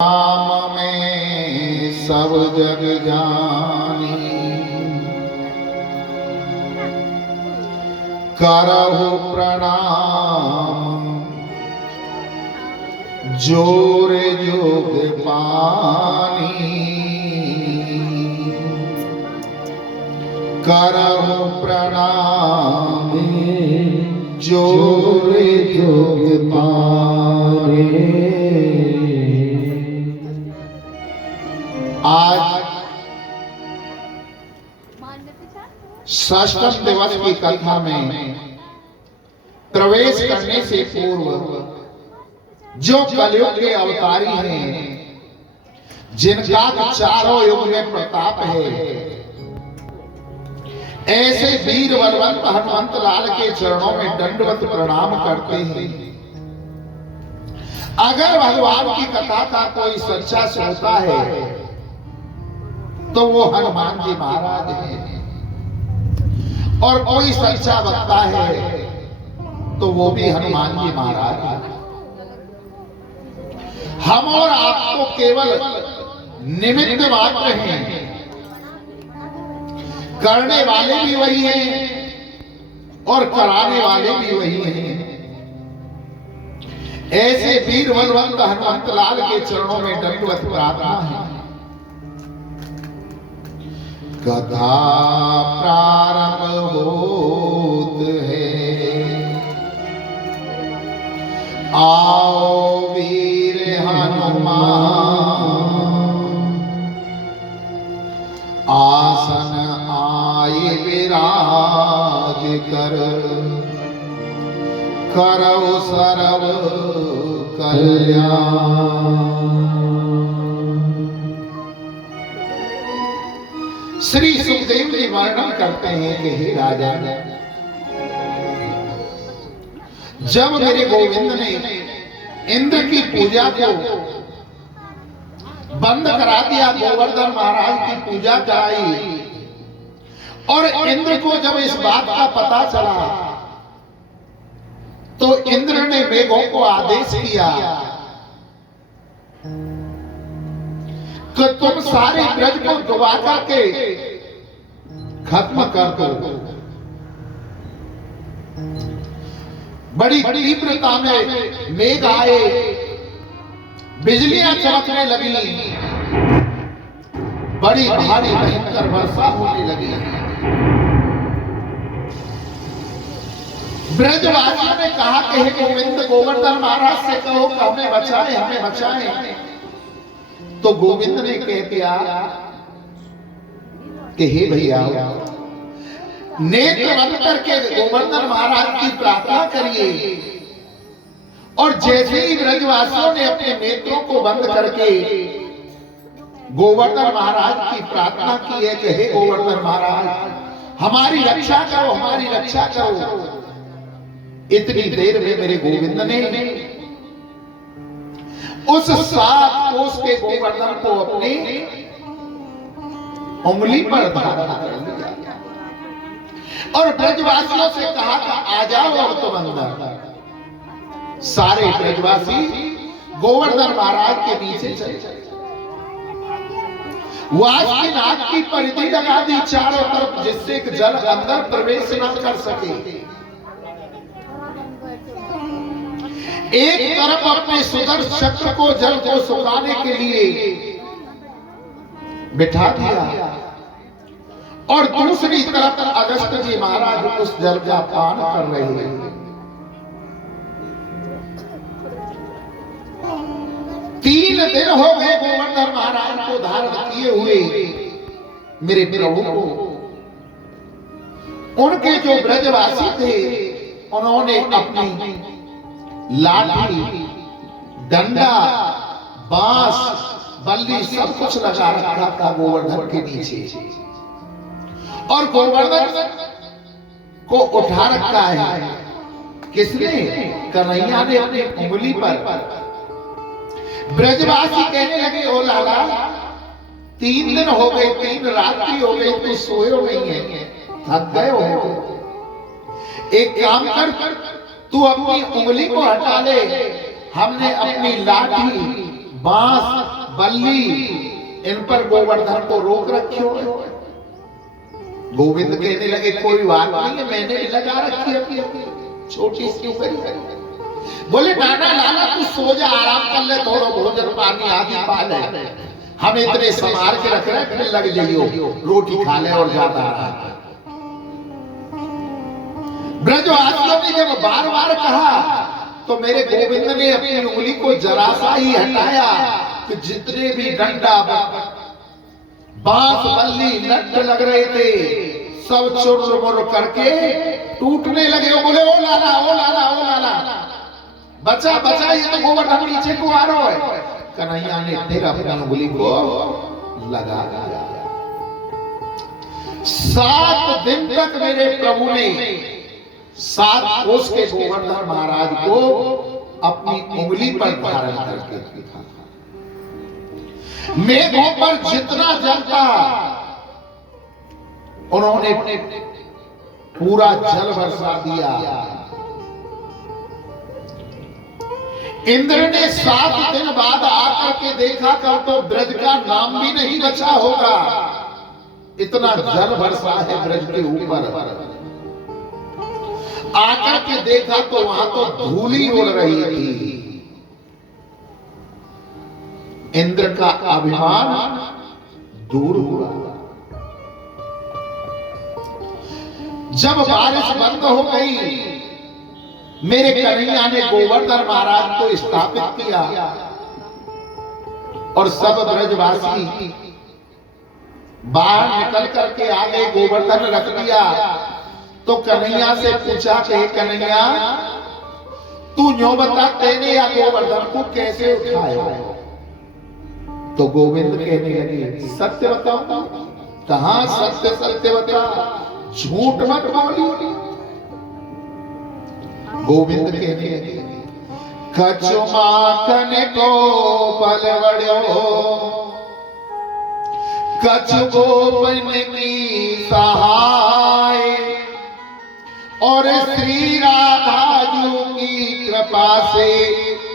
राम में सब जग जानी, करहु प्रणाम जोर जोग पानी। करहु प्रणाम जोर जोग पानी। आज षष्ठम दिवस की कथा में प्रवेश करने से पूर्व जो कलयुग के अवतारी हैं, जिनका चारों युग में प्रताप है, ऐसे वीर बलवंत हनुमंत लाल के चरणों में दंडवत प्रणाम करते हैं। अगर भगवान की कथा का कोई सच्चा श्रोता है तो वो हनुमान जी महाराज हैं, और कोई सच्चा वक्ता है तो वो भी हनुमान जी महाराज हैं। हम और आप तो केवल निमित्त मात्र हैं, करने वाले भी वही हैं और कराने वाले भी वही हैं। ऐसे वीर बलवंत हनुमंत लाल के चरणों में दंडवत प्रार्थना है। कथा प्रारंभ होत है, आओ वीर हनुमान, आसन आए विराज कर, करौ सर्व कल्याण। श्री सुखदेव जी वर्णन करते हैं कि हे राजा, जब मेरे गोविंद ने इंद्र की पूजा को बंद करा दिया, गोवर्धन महाराज की पूजा कराई, और इंद्र को जब इस बात का पता चला तो इंद्र ने मेघों को आदेश किया कि तुम सारे ब्रज को डुबा करके खत्म कर दो। बड़ी तीव्रता में मेघ आए, बिजलियां चमकने लगी, बड़ी भारी भयंकर वर्षा होने लगी। ब्रजवासियों ने कहा कि हे गोविंद, गोवर्धन महाराज से कहो कि हमें बचाए, हमें बचाए। तो गोविंद ने कह दिया कि हे भैया, नेत्र बंद करके गोवर्धन महाराज की प्रार्थना करिए। और जैसे ही ब्रजवासियों ने अपने नेत्रों को बंद करके गोवर्धन महाराज की प्रार्थना की है कि हे गोवर्धन महाराज, हमारी रक्षा करो, हमारी रक्षा करो, इतनी देर में मेरे गोविंद ने उस 7 कोस के गोवर्धन को अपनी उंगली पर धारण कर लिया और ब्रजवासियों से कहा कि आ जाओ अब तुम अंदर। सारे ब्रजवासी गोवर्धन महाराज के पीछे चले। वासुकी नाग की परिधि लगा दी चारों तरफ, जिससे कि जल अंदर प्रवेश न कर सके। एक तरफ अपने सुदर्शन चक्र को जल को सुखाने के लिए बिठा दिया, और दूसरी तरफ अगस्त जी महाराज उस जल का पान कर रहे हैं। 3 दिन हो गए गोवर्धन महाराज को धारण किए हुए मेरे प्रभु को। उनके जो ब्रजवासी थे उन्होंने अपनी लाठी, डंडा, बांस, बल्ली सब कुछ लगा रखा था गोवर्धन के नीचे, और गोवर्धन को उठा रखा है। किसने? कन्हैया ने अपनी उंगली पर। ब्रजवासी कहने लगे, ओ लाला, 3 दिन हो गए, 3 रात्रि हो गई, तू सोए नहीं है, थक गए हो। एक काम कर, तू अपनी उंगली को हटा ले, हमने अपनी लाठी, बांस बल्ली इन पर गोवर्धन को रोक रखियो। गोविंद कहने लगे कोई बात नहीं है, मैंने भी लगा रखी है अपनी छोटी सी ऊपरी। बोले नाना लाला तू सो जा, आराम कर ले, थोड़ा भोजन पानी आदि पा ले, हम इतने संभाल के रख रहे, फिर लग जाइयो रोटी खा ले और जाता रहा। ब्रजवासियों ने जब बार बार कहा तो मेरे गोविंद ने अपनी उंगली को जरा सा ही हटाया कि जितने भी डंडा बांस बल्ली नट लग रहे थे सब चुर करके टूटने लगे। वो बोले ओ लाला ओ लाला ओ लाला, बचा बचा, ये तो गोवर्धन नीचे को आ रहा है। कन्हैया ने फिर अपनी उंगली को लगा दिया। 7 दिन तक मेरे प्रभु ने 7 कोस के गोवर्धन महाराज को अपनी उंगली पर धारण करके रखा। मेघों पर जितना जल था उन्होंने पूरा जल बरसा दिया। इंद्र ने 7 दिन बाद आकर के देखा कल तो ब्रज का नाम भी नहीं बचा होगा, इतना जल बरसा है ब्रज के ऊपर। आकर के देखा तो वहां तो धूली उड़ रही थी। इंद्र का अभिमान दूर हुआ। जब बारिश बंद हो गई, मेरे कन्हैया ने गोवर्धन महाराज को स्थापित किया और सब ब्रजवासी बाहर निकल करके आगे गोवर्धन रख दिया। तो कन्हैया से पूछा कि कन्हैया तू न्यों बता, तेने या गोवर्धन को कैसे उठाया? तो गोविंद कहने लगे सत्य बताओ। कहां सत्य सत्य बता, झूठ मत बोली। गोविंद कहने लगे कछु माखन को पलवड़ो, कछु गोपन की सहाय, और श्री राधा जी की कृपा से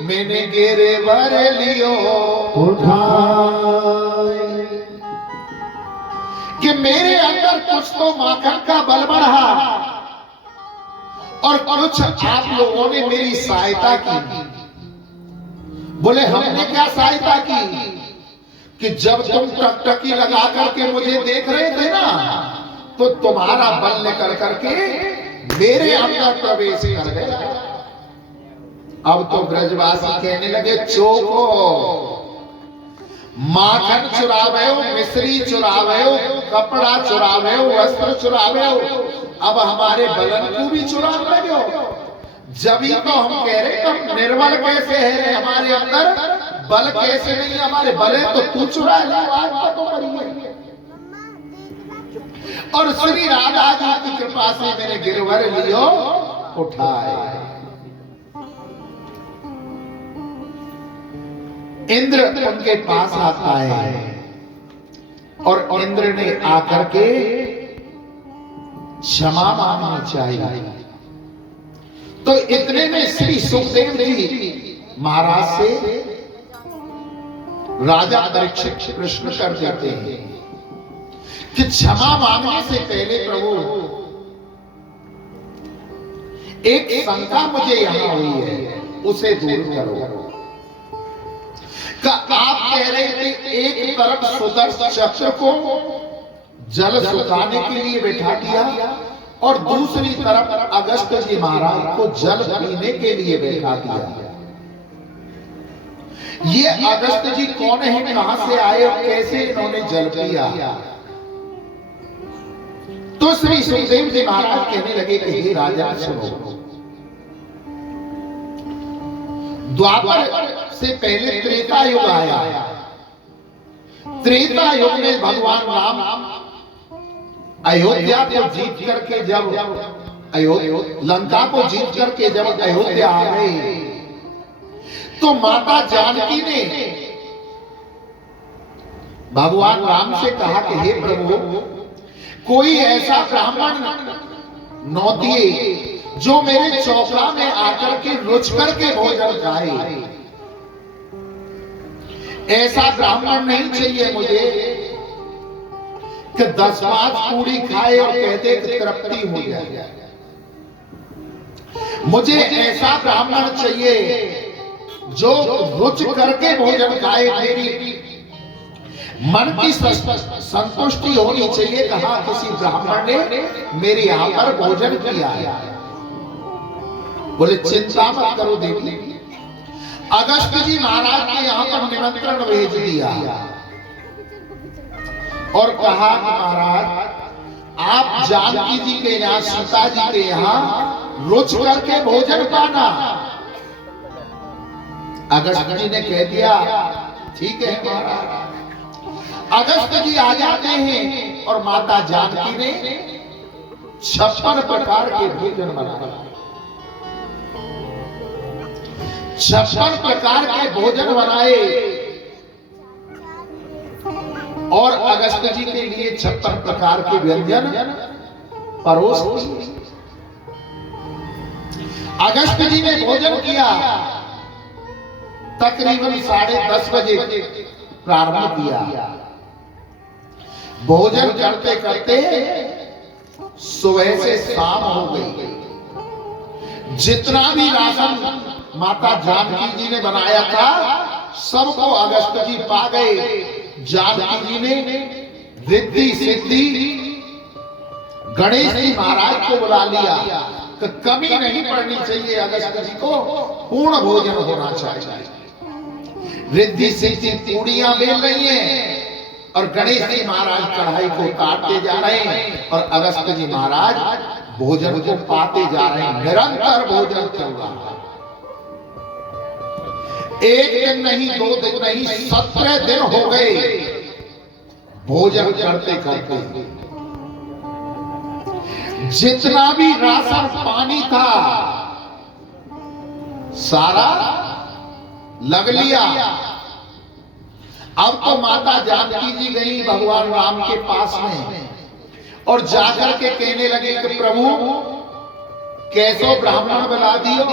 मैंने गिरवर लियो उठाए। कि मेरे अंदर कुछ तो माखन का बल बढ़ा और कुछ आप लोगों ने मेरी सहायता की। बोले हमने क्या सहायता की? कि जब तुम टकटकी लगा करके मुझे देख रहे थे ना, तो तुम्हारा बल निकल करके मेरे अंदर प्रवेश कर गया। अब तो ब्रजवासी कहने लगे चोको, माखन चुरावे हो, मिश्री चुरावे हो, कपड़ा चुरावे हो, वस्त्र चुरावे हो, अब हमारे बलन को भी चुराने लगे हो। जब ही तो हम कह रहे तुम निर्बल कैसे है, हमारे अंदर बल कैसे नहीं, हमारे बल है तो तू चुरा ले। तो और श्री राधा जी की कृपा से मैंने गिरवर लियो उठाए। इंद्र उनके पास आता है और इंद्र ने आकर के क्षमा मांगनी चाहिए। तो इतने में श्री सुखदेव जी महाराज से राजा परीक्षित प्रश्न कर देते हैं कि क्षमा मांगने से पहले प्रभु एक शंका मुझे यहां हुई है, उसे दूर करो। आप कह रहे थे एक तरफ सुदर्शन चक्र को जल सुखाने के लिए बैठा दिया और दूसरी तरफ अगस्त जी महाराज को जल पीने के लिए बैठा दिया। ये अगस्त जी कौन है, कहां से आए और कैसे इन्होंने जल पिया? तो श्री सुखदेव जी महाराज कहने लगे कि हे राजा सुनो, द्वापर से पहले त्रेता युग आया। त्रेता युग में भगवान राम अयोध्या को जीत करके जब लंका को जीत करके जब अयोध्या आ गए, तो माता जानकी ने भगवान राम से कहा कि हे प्रभु, कोई ऐसा ब्राह्मण नौतिए जो मेरे चौका में आकर के रुच करके भोजन खाए। ऐसा ब्राह्मण नहीं चाहिए मुझे कि 10-5 पूरी खाए और कहते कि तृप्ति हो जाए। मुझे ऐसा ब्राह्मण चाहिए जो रुच करके भोजन खाए। मेरी मन की संतुष्टि होनी चाहिए। कहा किसी ब्राह्मण ने मेरे यहां पर भोजन किया है। बोले चिंता मत करो देवी, अगस्त जी महाराज ने यहां पर निमंत्रण भेज दिया और कहा कि महाराज आप जानकी जी के यहाँ, सीता जी के यहाँ रुच करके भोजन पाना। अगस्त जी ने कह दिया ठीक है महाराज। अगस्त जी आ जाते हैं और माता जानकी ने 56 प्रकार के भोजन बनाए। 56 प्रकार के भोजन बनाए और अगस्त जी के लिए 56 प्रकार के व्यंजन परोस दिए। अगस्त जी ने भोजन किया। तकरीबन 10:30 बजे प्रारंभ किया। भोजन करते करते सुबह से शाम हो गई। जितना भी राशन माता जानकी जी ने बनाया था सबको अगस्त जी पा गए। जानकी जी ने रिद्धि सिद्धि गणेश जी महाराज को बुला लिया कि कमी नहीं पड़नी चाहिए, अगस्त जी को पूर्ण भोजन होना चाहिए। रिद्धि सिद्धि पूड़ियां बेल रही हैं और गणेश जी महाराज कढ़ाई को काटते जा रहे हैं और अगस्त जी महाराज भोजन को पाते जा रहे हैं। निरंतर भोजन चल रहा है। एक दिन नहीं, 2 दिन नहीं, 17 दिन हो गए भोजन करते करते। जितना भी राशन पानी था सारा लग लिया। अब तो माता जानकी जी गई भगवान राम के पास में और जाकर के कहने लगे कि प्रभु कैसो ब्राह्मण बुला दियो।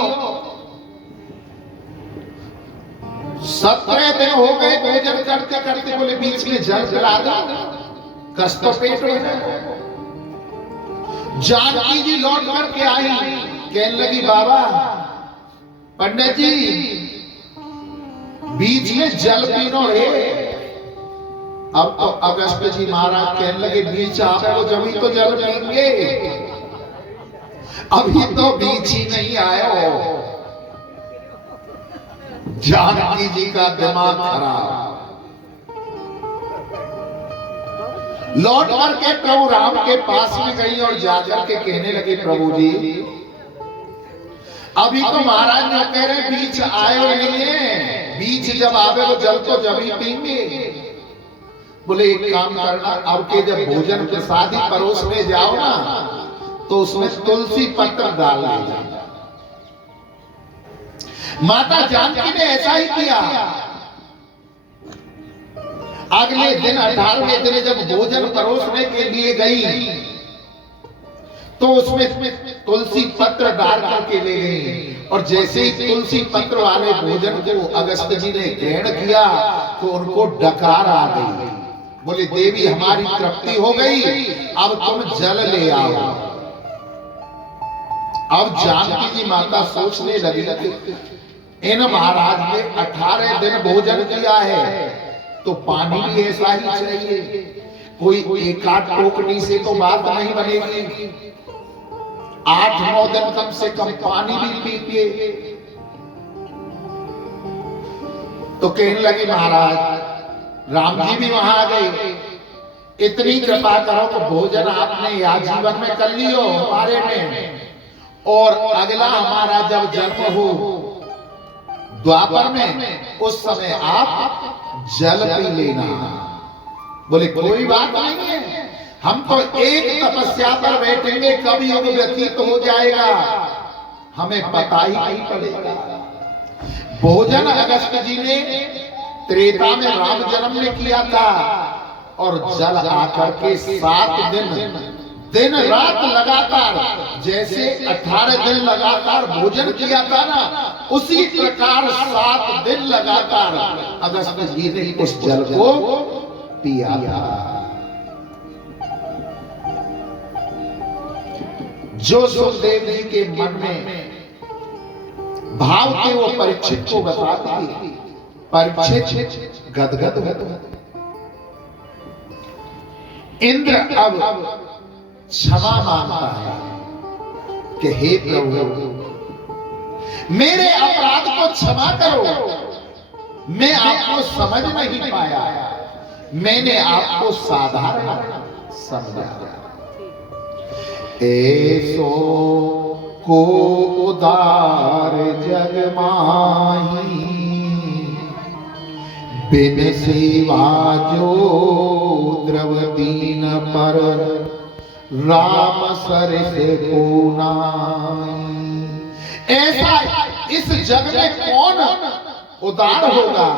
17 दिन हो गए भोजन करते करते। बोले बीच में जल पिला दो, कष्ट पेट हो जाए। जानकी जी लौट करके आई, कहने लगी बाबा पंडित जी बीच में जल पीनो रे। अब तो अगस्त जी महाराज कहने लगे बीच आवे वो जब ही तो जल पीएंगे, अभी तो बीच ही नहीं आए हो। जानकी जी का दिमाग खराब। लौट करके प्रभु राम के पास में गई और जाकर के कहने लगे प्रभु जी अभी तो महाराज ने कह रहे बीच आए हुए नहीं है, बीच जब आवे वो जल तो जब ही पीएंगे। बोले एक काम करना, अब के जब भोजन प्रसादी परोसने जाओ ना तो उसमें तुलसी पत्र डाल देना। माता जानकी ने ऐसा ही किया। अगले दिन 18वें दिन जब भोजन परोसने के लिए गई तो उसमें तुलसी पत्र डाल करके ले गई और जैसे ही तुलसी पत्र वाले भोजन को अगस्त जी ने ग्रहण किया तो उनको डकार आ गई। बोले देवी हमारी तृप्ति हो गई, अब तुम जल ले आओ। अब जानकी जी माता सोचने लगी इन महाराज ने 18 दिन भोजन किया है तो पानी भी ऐसा ही चाहिए। कोई एक आध टोकनी से तो बात नहीं बनेगी, 8-9 दिन कम से कम पानी भी पीए। तो कहने लगे महाराज राम जी भी वहां आ गए, इतनी कृपा करो तो भोजन आपने या जीवन में कर लियो हमारे में, और अगला हमारा जब जन्म हो द्वापर में उस समय आप जल पी लेना। बोले कोई बात नहीं है, हम तो एक तपस्या पर बैठेंगे, कब युग व्यतीत हो जाएगा हमें पता ही नहीं पड़ेगा। भोजन अगस्त जी ने त्रेता में राम जन्म में किया था और जल आकर के 7 दिन दिन रात लगातार, जैसे 18 दिन लगातार भोजन किया था ना, उसी प्रकार 7 दिन लगातार अगस्त्य जी ने उस जल को पिया था। जो सुखदेव जी के मन में भाव थे वो परीक्षित को बता दिए। परीक्षित गदगद हो। इंद्र अब क्षमा मांगता है कि हे प्रभु, मेरे अपराध को क्षमा करो, मैं आपको समझ नहीं पाया, मैंने आपको साधारण समझा। ऐसो को उदार जग माही, बिन सेवा जो द्रव दीन पर, राम सरिस को नाई। ऐसा इस जग में कौन उदार होगा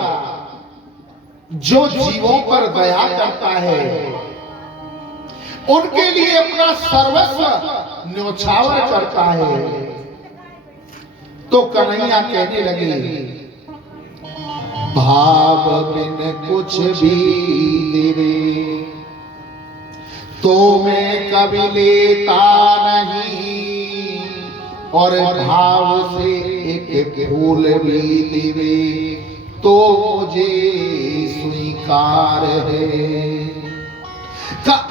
जो जीवों पर दया करता है, उनके लिए अपना सर्वस्व न्योछावर करता है। तो कन्हैया कहने लगे, भाव बिन कुछ भी दिवे, तो मैं कभी लेता नहीं, और भाव से एक फूल भी दिवे, तो मुझे स्वीकार है।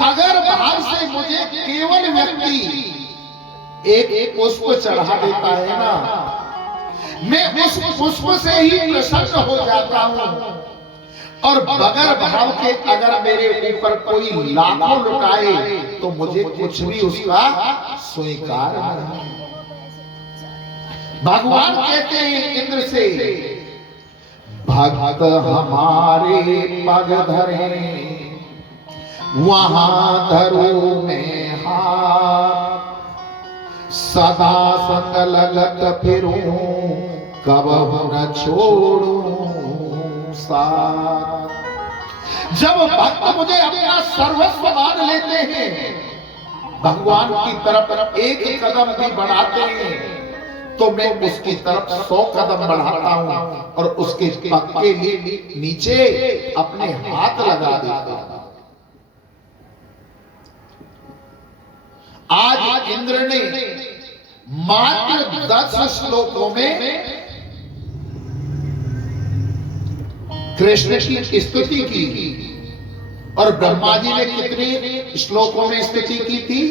अगर भाव से मुझे केवल व्यक्ति एक पुष्प चढ़ा देता है ना, मैं उस पुष्प से ही प्रसन्न हो जाता हूं, और बगैर भाव के अगर मेरे ऊपर कोई लाखों लुटाए तो मुझे कुछ भी उसका स्वीकार नहीं। भगवान कहते हैं इंद्र से, भक्त हमारे पग धरे, वहां धरो में हाथ, सदा संग लगत फिरूं, कबहु न छोड़ूं साथ। जब भक्त मुझे अपना सर्वस्व मान लेते हैं, भगवान की तरफ एक कदम भी बढ़ाते हैं, तो मैं उसकी तरफ 100 कदम बढ़ाता हूं, और उसके पग के नीचे अपने हाथ लगा देता हूं। आज इंद्र ने मात्र 10 श्लोकों में कृष्ण की स्तुति की, और ब्रह्मा जी ने कितने श्लोकों में स्तुति की थी?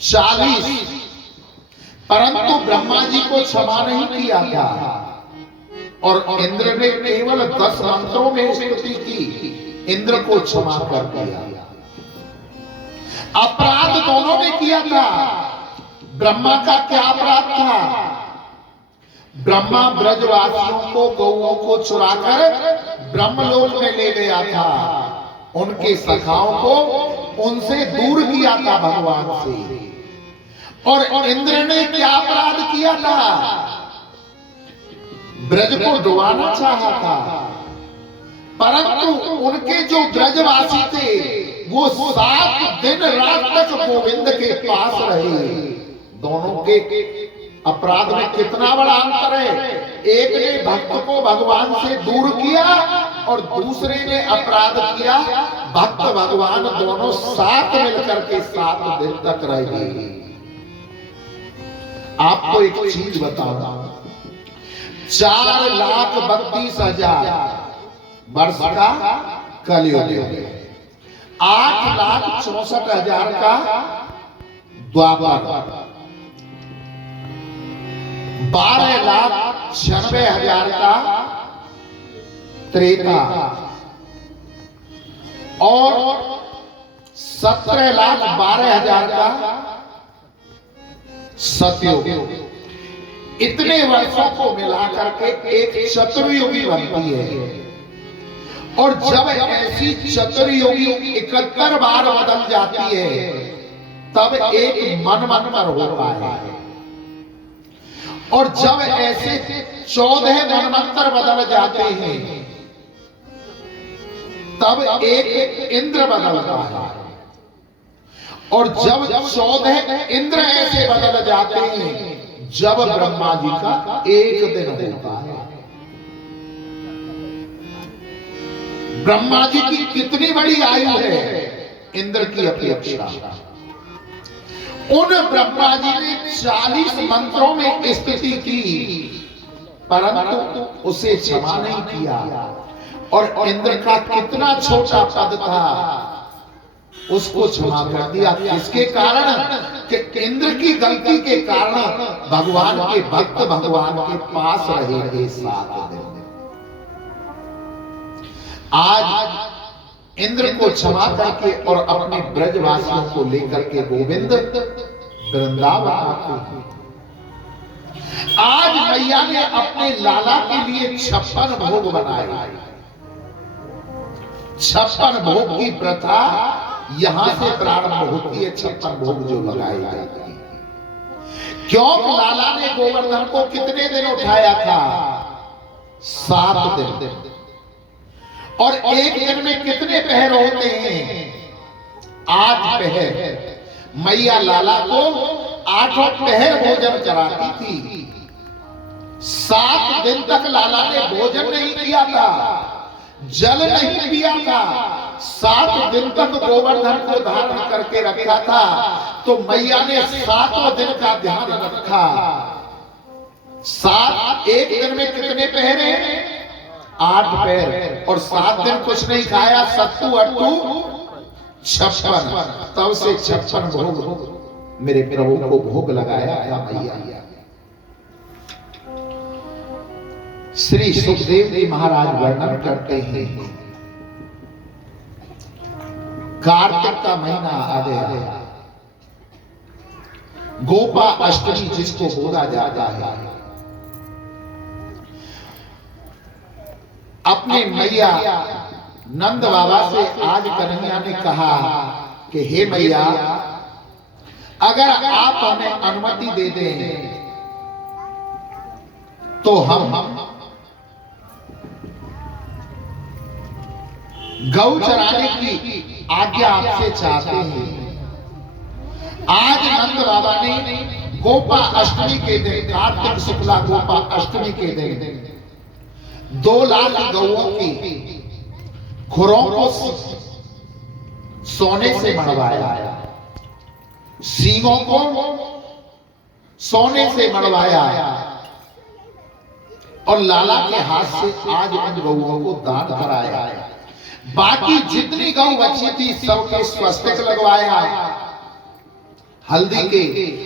40। परंतु ब्रह्मा जी को क्षमा नहीं किया था, और इंद्र ने केवल 10 मंत्रों में स्तुति की, इंद्र को क्षमा कर दिया। अपराध दोनों ने किया था। ब्रह्मा का क्या अपराध था? ब्रह्मा ब्रजवासियों को, गौओं को चुराकर ब्रह्मलोक में ले गया था, उनके सखाओं को उनसे दूर किया था भगवान से। और इंद्र ने क्या अपराध किया था? ब्रज को डुबाना चाहा था, परंतु उनके जो ब्रजवासी थे वो 7 दिन रात तक गोविंद के पास रहे। दोनों के अपराध में कितना बड़ा अंतर है। एक ने भक्त को भगवान से दूर किया, और दूसरे ने अपराध किया, भक्त भगवान दोनों साथ मिलकर के 7 दिन तक रहे। आपको एक चीज बताऊं, 4,32,000 वर्ष का कलयुग, 8,64,000 का द्वापर, 12,96,000 का त्रेता, और 17,12,000 का सतयुग। इतने वर्षों को मिलाकर के एक चतुर्युगी बनती है। और जब ऐसी चतुर्युगी 71 बार बदल जाती है, तब एक मनवंतर होता है। और जब ऐसे 14 मनवंतर बदल जाते हैं, तब एक इंद्र बदलता है। और जब 14 इंद्र ऐसे बदल जाते हैं जब ब्रह्मा जी का एक दिन होता है। ब्रह्मा जी की कितनी बड़ी आयु है इंद्र की अपेक्षा। उन ब्रह्मा जी ने 40 मंत्रों में स्तुति की, परंतु उसे क्षमा नहीं किया। और इंद्र का कितना छोटा पद था, उसको क्षमा कर दिया। किसके कारण? कि इंद्र की गलती के कारण भगवान के भक्त भगवान के पास रहे थे 7 दिन। आज इंद्र को क्षमा करके और अपने ब्रजवासियों को लेकर के गोविंद वृंदावन आते हैं। आज मैया ने अपने लाला के लिए 56 भोग बनाए। 56 भोग की प्रथा यहां से प्रारंभ होती है। 56 भोग जो लगाए जाते हैं। क्यों? लाला ने गोवर्धन को कितने दिन उठाया था? 7 दिन। और एक दिन में कितने पहर होते हैं? 8 पहर। मैया लाला को 8 पहर भोजन कराती थी। 7 दिन तक लाला ने भोजन नहीं किया था, जल नहीं पिया था। 7 दिन तक गोवर्धन को धारण करके रखा था। तो मैया ने 7वें दिन का ध्यान रखा। 7 एक दिन में कितने पहर हैं? 8 पैर। और 7 दिन कुछ नहीं खाया, सत्तू अट्टू 56। तब से 56 भोग मेरे प्रभु को भोग लगाया है मैया। श्री सुखदेव जी महाराज वर्णन करते हैं, कार्तिक का महीना आ गया, गोपा अष्टमी जिसको बोला जाता है। अपने मैया नंद बाबा से आज कन्हैया ने कहा कि हे मैया, अगर आप हमें अनुमति दे दें तो हम गौ चराने की आज्ञा आपसे चाहते हैं। आज नंद बाबा ने गोपा अष्टमी के दिन, कार्तिक शुक्ला गोपा अष्टमी के दिन 2 लाख गौओं की खुरों को सोने से मढ़वाया, सींगों को सोने से मढ़वाया और लाला के हाथ से आज उन गौओं को दान कराया। बाकी जितनी गौ बची थी सबके स्वस्तिक लगवाया हल्दी के,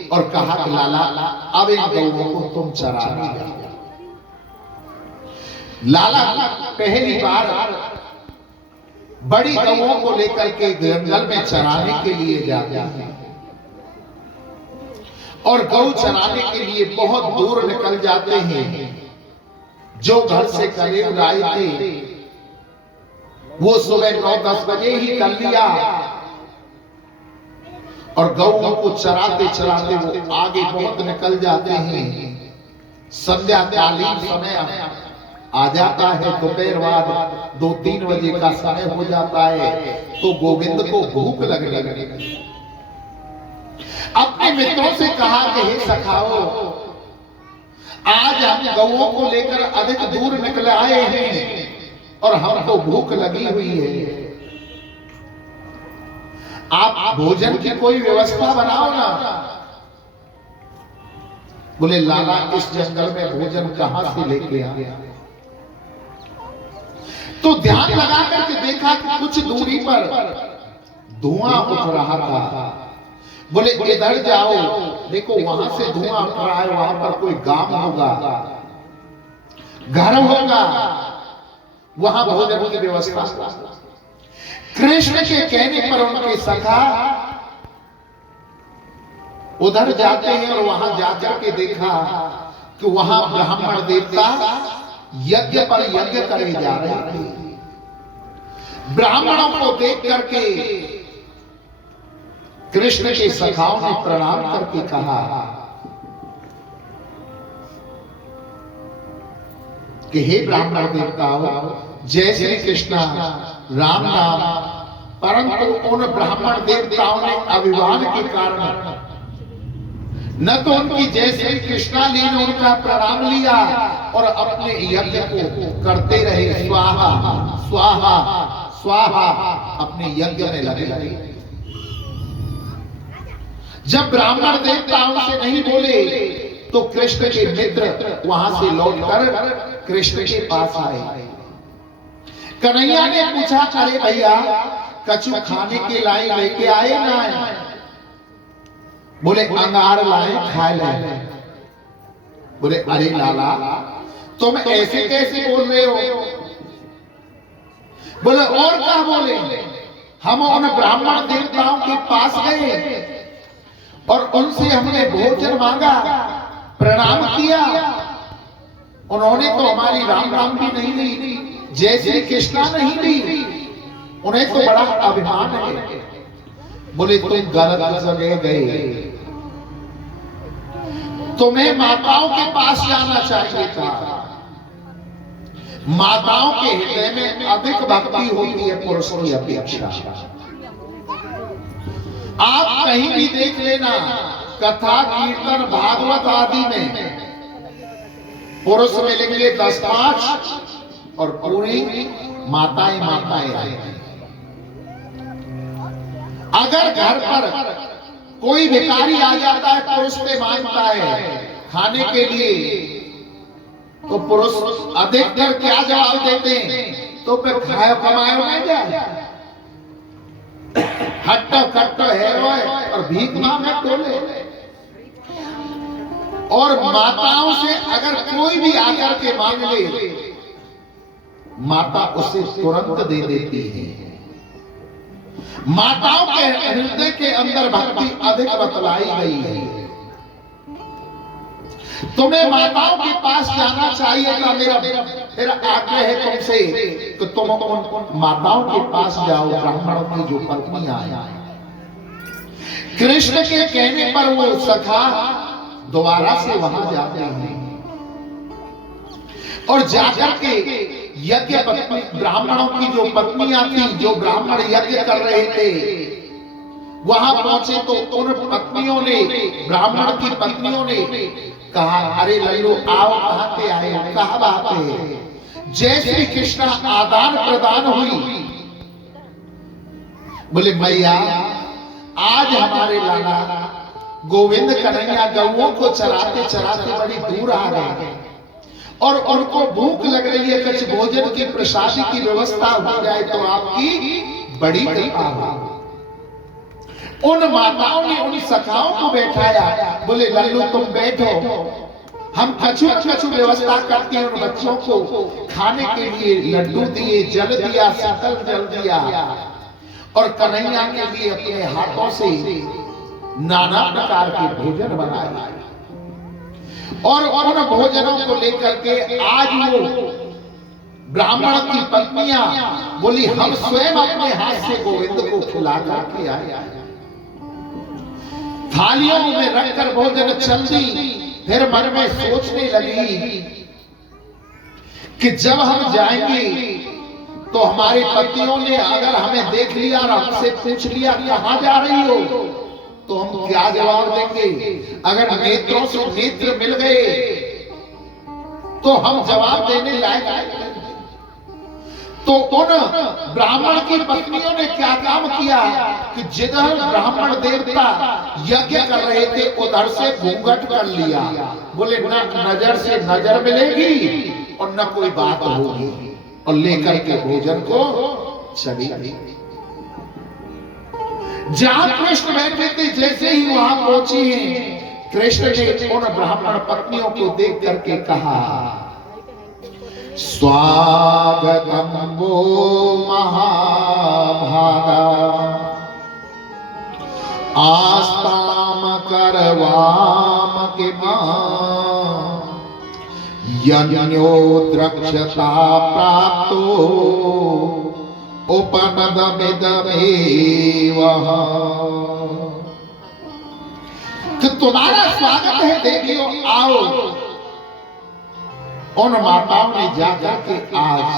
और कहा कि लाला अब इन गौओं को तुम चराने जाओ। लाला पहली बार बड़ी गौओं को लेकर के जंगल में चराने के लिए जाते हैं और गौ चराने के लिए बहुत दूर निकल जाते हैं। जो घर से करीब आए थे वो सुबह 9-10 बजे ही कर लिया और गौओं को चराते चराते वो आगे बहुत निकल जाते हैं। संध्याकालीन समय आ जाता है, दोपहर बाद 2-3 बजे का समय हो जाता है, तो गोविंद को भूख लगने लगी। अपने मित्रों से कहा कि हे सखाओ, आज हम गौओं को लेकर अधिक दूर निकल आए हैं और हमको भूख लगी हुई है, आप भोजन की कोई व्यवस्था बनाओ ना। बोले लाला इस जंगल में भोजन कहां से लेके आ गया? तो ध्यान लगा करके देखा कि कुछ दूरी पर धुआं उठ रहा था। बोले इधर जाओ, देखो वहां से धुआं उठ रहा है, वहां पर कोई गांव होगा, घर होगा, वहां भोजन की व्यवस्था। कृष्ण के कहने पर उनके सखा उधर जाते हैं और वहां जाकर के देखा कि वहां ब्राह्मण देवता यज्ञ पर यज्ञ करे जा रहे थे। ब्राह्मणों को देख करके कृष्ण के सखाओं ने प्रणाम करके कहा कि हे ब्राह्मण देवताओ, जय श्री कृष्ण, राम नाम परंतु उन ब्राह्मण देवताओं ने अभिमान के कारण न तो उनकी जय श्री कृष्णा ली ने उनका प्रणाम लिया और अपने यज्ञ को करते रहे, स्वाहा स्वाहा स्वाहा अपने यज्ञ में लगे। जब ब्राह्मण देवताओं से नहीं बोले तो कृष्ण के मित्र वहां से लौटकर कृष्ण के पास आए। कन्हैया ने पूछा, अरे भैया कछु खाने के लाए लेके आए ना आए? बोले अंगार लाए, खा ले। बोले अरे लाला तुम ऐसे कैसे बोल रहे हो? बोले और क्या बोले? हम उन ब्राह्मण देवताओं के पास गए और उनसे हमने भोजन मांगा, प्रणाम किया, उन्होंने तो हमारी राम राम भी नहीं ली, जय श्री कृष्णा नहीं ली, उन्हें तो बड़ा अभिमान है। बोले तुम गलत जगह गए, तुम्हें माताओं के पास जाना चाहिए था। माताओं के हृदय में अधिक भक्ति होती है पुरुष की अपेक्षा। आप कहीं भी देख लेना, कथा कीर्तन भागवत आदि में पुरुष मिलेंगे 10-5 और पूरी माताएं माताएं। अगर घर पर कोई भिखारी आ जाता है, पुरुष से मांगता है खाने के लिए, तो पुरुष अधिकतर क्या जवाब देते हैं? तो पे खायो कमायो नहीं जाए, हट्टो कट्टो है और भीख मांगे टोले। और माताओं से अगर कोई भी आकर के मांग ले, माता उसे तुरंत दे देती है। माताओं के हृदय के अंदर भक्ति अधिक बतलाई गई है। तुम्हें माताओं के पास जाना चाहिए था। मेरा आग्रह है तुमसे कि तुम उन माताओं के पास जाओ, ब्राह्मणों की जो पत्नियां आए। कृष्ण के कहने पर वो सखा दोबारा से वहां जाते हैं और जाकर के यज्ञ पत्नी ब्राह्मणों की जो पत्नियां थी, जो ब्राह्मण यज्ञ कर रहे थे, वहां पहुंचे तो उन पत्नियों ने, ब्राह्मण की पत्नियों ने कहा, अरे लल्लू आओ, कहां से आए हो, कहां बात है? जय श्री कृष्ण आदान प्रदान हुई। बोले मैया आज हमारे लाला गोविंद कन्हैया गौओं को चराते चराते बड़ी दूर आ रहे हैं और उनको भूख लग रही है, कुछ भोजन की प्रसादी की व्यवस्था हो जाए तो आपकी बड़ी कृपा हो। उन माताओं ने उन सखाओं को बैठाया। बोले लल्लू तुम बैठो, हम कछु कछु व्यवस्था करके उन बच्चों को खाने के लिए लड्डू दिए, जल दिया, शीतल जल दिया और कन्हैया के लिए अपने हाथों से नाना प्रकार के भोजन बनाए। और उन भोजनों को लेकर के आज वो ब्राह्मण की पत्नियां बोली, हम स्वयं अपने हाथ से गोविंद को खिला करके आए। थालियों में रखकर भोजन चल दी। फिर मन में सोचने लगी कि जब हम जाएंगे तो हमारे पतियों ने अगर हमें देख लिया और हमसे पूछ लिया कहां जा रही हो, तो हम क्या जवाब देंगे? अगर नेत्रों से नेत्र मिल गए तो हम जवाब देने लायक आए। तो उन ब्राह्मण की पत्नियों ने क्या काम किया कि जिधर ब्राह्मण देवता यज्ञ कर रहे थे उधर से घूंघट कर लिया। बोले न नजर से नजर मिलेगी और न कोई बात होगी, और लेकर के भोजन को चली। जहां कृष्ण बैठे थे जैसे ही वहां पहुंची हैं, कृष्ण ने उन ब्राह्मण पत्नियों को देख करके कहा, स्वागतम वो महाभागा, आस्ताम करवाम के मां, यज्ञो द्रक्षता प्राप्तो उपनदमिदमेव। तो तुम्हारा स्वागत है देवियों, आओ। उन माताओं ने जाकर के आज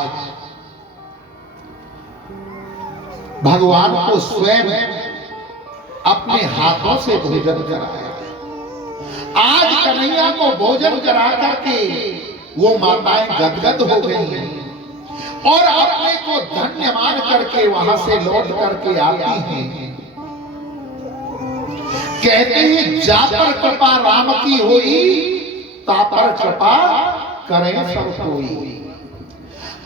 भगवान को स्वयं अपने हाथों से भोजन कराया। आज कन्हैया को भोजन करा करके वो माताएं गदगद हो गई और अपने को धन्य मान करके वहां से लौट करके आती हैं। कहते हैं जा पर कृपा राम की होई, ता पर कृपा करें सब कोई।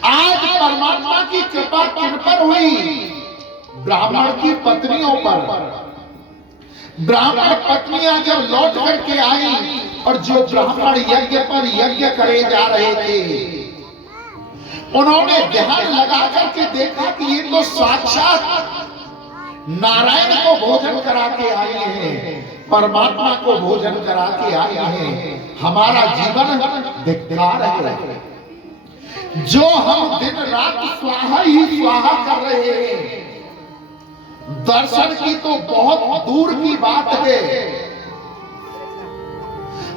आज परमात्मा की कृपा किन पर हुई? ब्राह्मण की पत्नियों पर। ब्राह्मण पत्नियां जब लौट करके आई और जो ब्राह्मण यज्ञ पर यज्ञ करे जा रहे थे, उन्होंने ध्यान लगा करके देखा कि ये तो साक्षात नारायण को भोजन करा के आए हैं, परमात्मा को भोजन करा के आए हैं। हमारा जीवन धिक्कार है। जो हम दिन रात स्वाहा ही स्वाहा कर रहे हैं, दर्शन की तो बहुत दूर की बात है।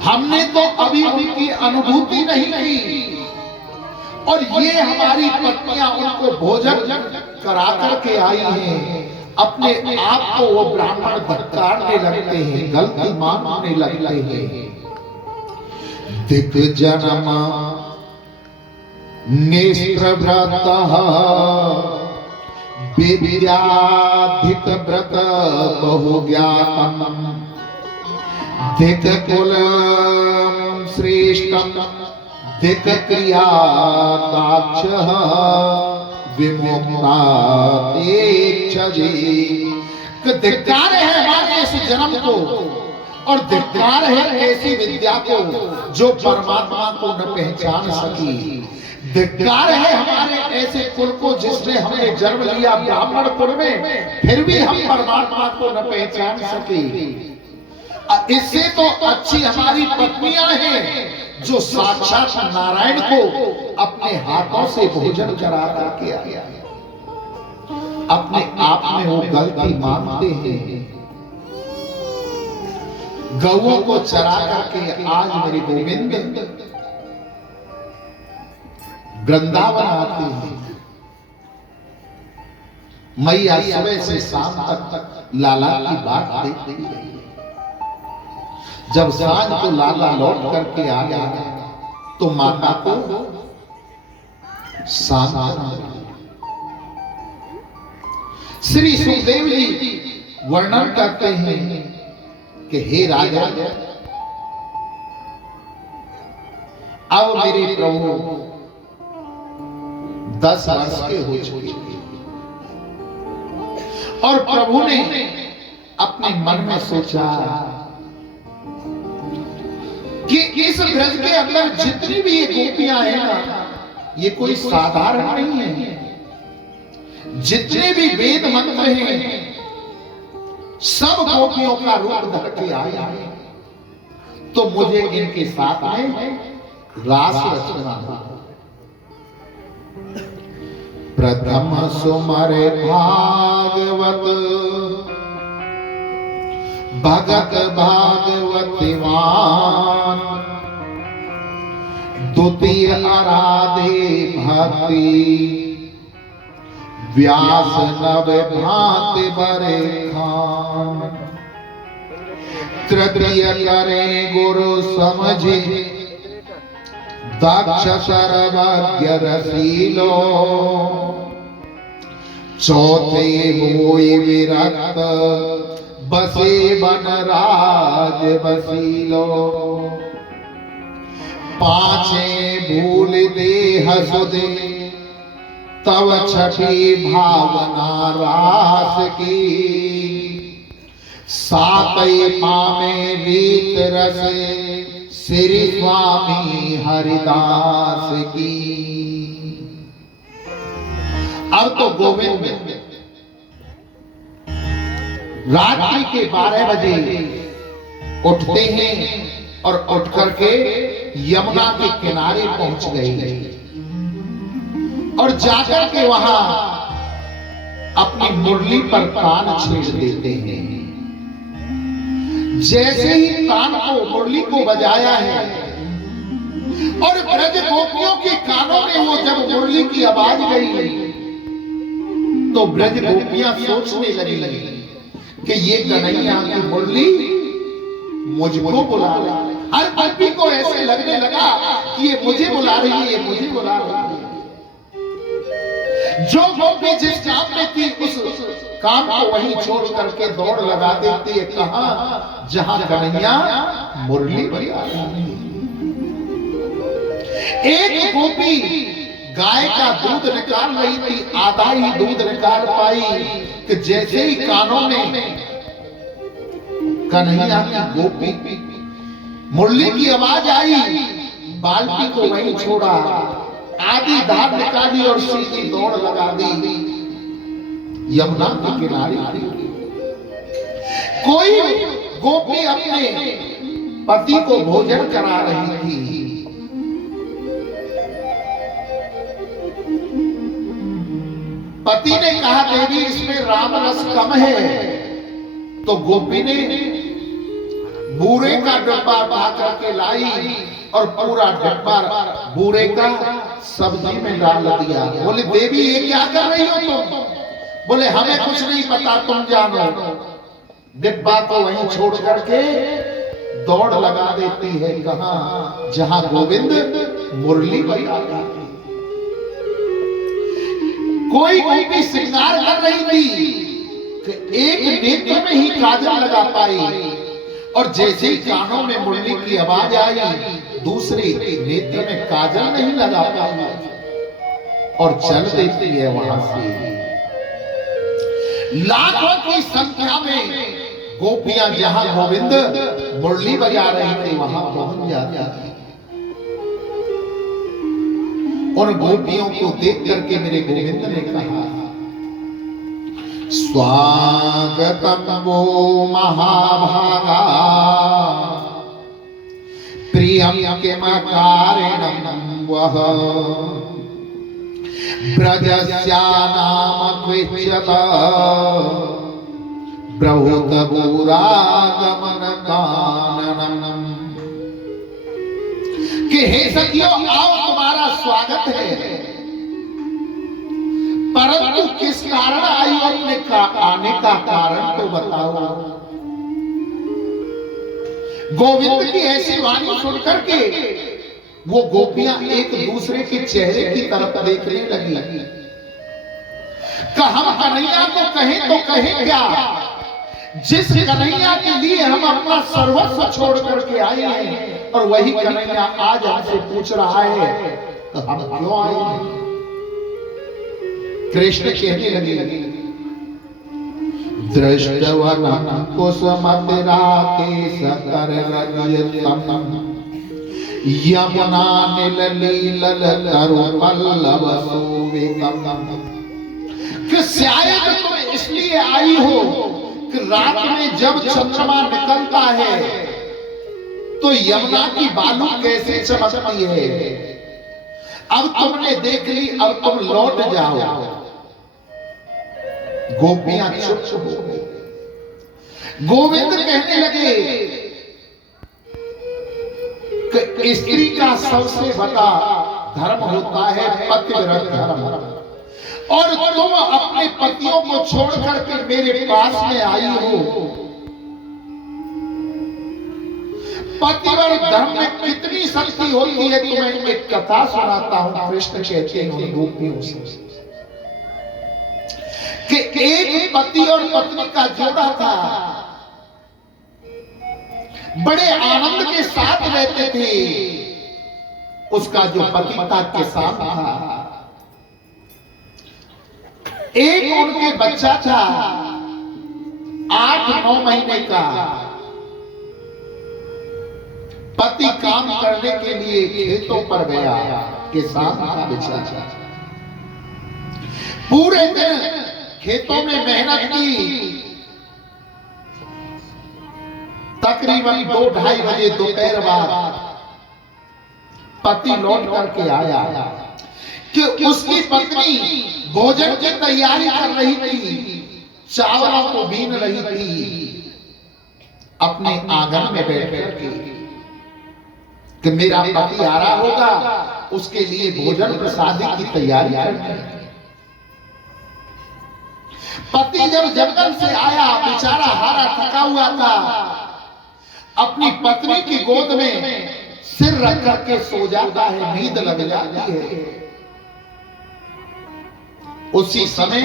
हमने तो अभी उनकी अनुभूति नहीं की और ये हमारी पत्नियां उनको भोजन करा करके आई हैं। अपने आप को वो ब्राह्मण धिक्कारने लगते हैं, गलती मानने लगते हैं। दिक जन्म नेत्र व्रतः विद्याधिक व्रत बहु ज्ञातम, दिक कुलम श्रेष्ठम, दिक क्रिया दाक्षः विमुक्ता धिक्कार है हमारे इस जन्म को और धिक्कार है ऐसी विद्या को जो परमात्मा को न पहचान सकी। धिक्कार है हमारे ऐसे कुल को जिसने हमने जन्म लिया ब्राह्मण कुल में, फिर भी हम परमात्मा को न पहचान सके। इससे तो अच्छी हमारी पत्नियां हैं जो साक्षात नारायण को अपने हाथों से भोजन करा करके आया। अपने आप में वो गलती मानते हैं। गौओं को चरा करके आज मेरे गोविंद वृंदावन आते हैं। मैया सुबह से शाम तक लाला की बात देखती रही। जब सांझ को लाला लौट करके आ गया तो माता को शांत। श्री सुखदेव जी वर्णन करते हैं कि हे राजा, अब मेरे प्रभु 10 वर्ष के हो चुके और प्रभु ने अपने मन में सोचा कि इस ब्रज के अंदर जितनी भी ये गोपियां हैं ना, ये कोई साधारण नहीं है। जितने भी वेद मंत्र हैं सब गोपियों का रूप धर के आए हैं, तो मुझे इनके साथ में रास रचना हो। प्रथम सुमरे भागवत भगत भागवतीवान, द्वितीय आराधे भक्ति व्यास नव भांति बरे खान, तृतीय करे गुरु समझे दक्ष सर्वज्ञ रसीलो, चौथे होई विरक्त बसे बन राज बसीलो, पांचे भूल देह सुदे तव छठी भावना रास की, सातई पामे रीत रसे श्री स्वामी हरिदास की। अब तो गोविंद रात्रि के 12 बजे उठते हैं और उठ करके यमुना के किनारे पहुंच गए और जाकर के वहां अपनी मुरली पर तान छेड़ देते हैं। जैसे ही तान को मुरली को बजाया है और ब्रज गोपियों के कानों में वो जब मुरली की आवाज गई तो ब्रज गोपियां सोचने लगी कि ये कन्हैया की मुरली मुझको बुला रही है। हर गोपी को ऐसे लगने लगा कि ये मुझे बुला रही है, ये मुझे बुला रही है। जो गोपी जिस काम में थी उस काम को वहीं छोड़ करके दौड़ लगा देती है कहां, जहां कन्हैया मुरली बजा रही है। एक गोपी गाय का दूध निकाल रही थी, आधा ही दूध निकाल पाई कि जैसे ही कानों में कन्हैया की गोपी मुरली की आवाज आई, बाल्टी को वहीं छोड़ा, आधी धार निकाली और सीधी दौड़ लगा दी यमुना के किनारे। कोई गोपी अपने पति को भोजन करा रही थी। पति ने कहा देवी इसमें राम रस कम है, तो गोपी ने बूरे का डब्बा उठा करके लाई और पूरा डब्बा बूरे का सब्जी में डाल दिया। बोले देवी ये क्या कर रही हो तुम? बोले हमें कुछ नहीं पता, तुम जानो। डिब्बा को वहीं छोड़ करके दौड़ लगा देती है कहां, जहां गोविंद मुरली बजा रहा है। कोई गोपी श्रृंगार कर रही थी कि एक नेत्र में ही काजल लगा पाई, और जैसे ही कानों में मुरली की आवाज आई, दूसरे नेत्र में काजल नहीं लगा पाई और चल देती है वहां से। लाखों की संख्या में गोपियां जहां गोविंद मुरली बजा रही थी वहां पहुंच जाती थी। उन गोपियों को देख करके मेरे गोविंद ने कहा स्वागतम वो महाभागा प्रियम किम कारणम वह ब्रजस्या नाम क्विच्यत ब्रहुत बुरागमन काननम। कि हे सखियों आओ तुम्हारा स्वागत है, परंतु किस कारण आई अपने आने का कारण तो बताओ। गोविंद की ऐसी वाणी सुनकर के वो गोपियां एक दूसरे के चेहरे की तरफ देखने लगी। हम कन्हैया को कहें तो कहें क्या, जिस कन्हैया के लिए हम अपना सर्वस्व छोड़ करके आए हैं और वही कन्हैया आज हमसे पूछ रहा है तो हम क्यों आए हैं। कृष्ण कहने लगे दृष्टवनम कुसुमतिराकेश कररजतम यमुना नीललीलल तरु पल्लव शोभितम। कि शायद तुम इसलिए आई हो कि रात में जब चंद्रमा निकलता है तो यमुना की बालू कैसे चमकती है। अब तुमने देख ली, अब तुम लौट जाओ। गोपियां चुप हो गई। गोविंद कहने लगे कि स्त्री का सबसे बड़ा धर्म होता है पतिव्रत धर्म, और तुम अपने पतियों को छोड़ करके मेरे पास में आई हो। पतिव्रत धर्म में कितनी शक्ति होती है तुम्हें एक कथा सुनाता हूं। कृष्ण कहते हैं गोपियों से कि एक पति और पत्नी का जोड़ा था, बड़े आनंद के साथ रहते थे। उसका जो पति था किसान था, एक उनके बच्चा था 8-9 महीने का। पति काम करने के लिए खेतों पर गया, किसान था बेचारा। पूरे दिन खेतों में मेहनत की, तकरीबन 2-2:30 बजे दोपहर बाद पति लौट करके आया कि उसकी पत्नी भोजन की तैयारी कर रही थी, चावलों को बीन रही थी अपने आंगन में बैठ करके कि मेरा पति आ रहा होगा, उसके लिए भोजन प्रसादी की तैयारी करनी। पति जब जंगल से आया, बेचारा हारा थका हुआ था, अपनी पत्नी की गोद में सिर रख करके सो जाता है, नींद लग जाती है। उसी समय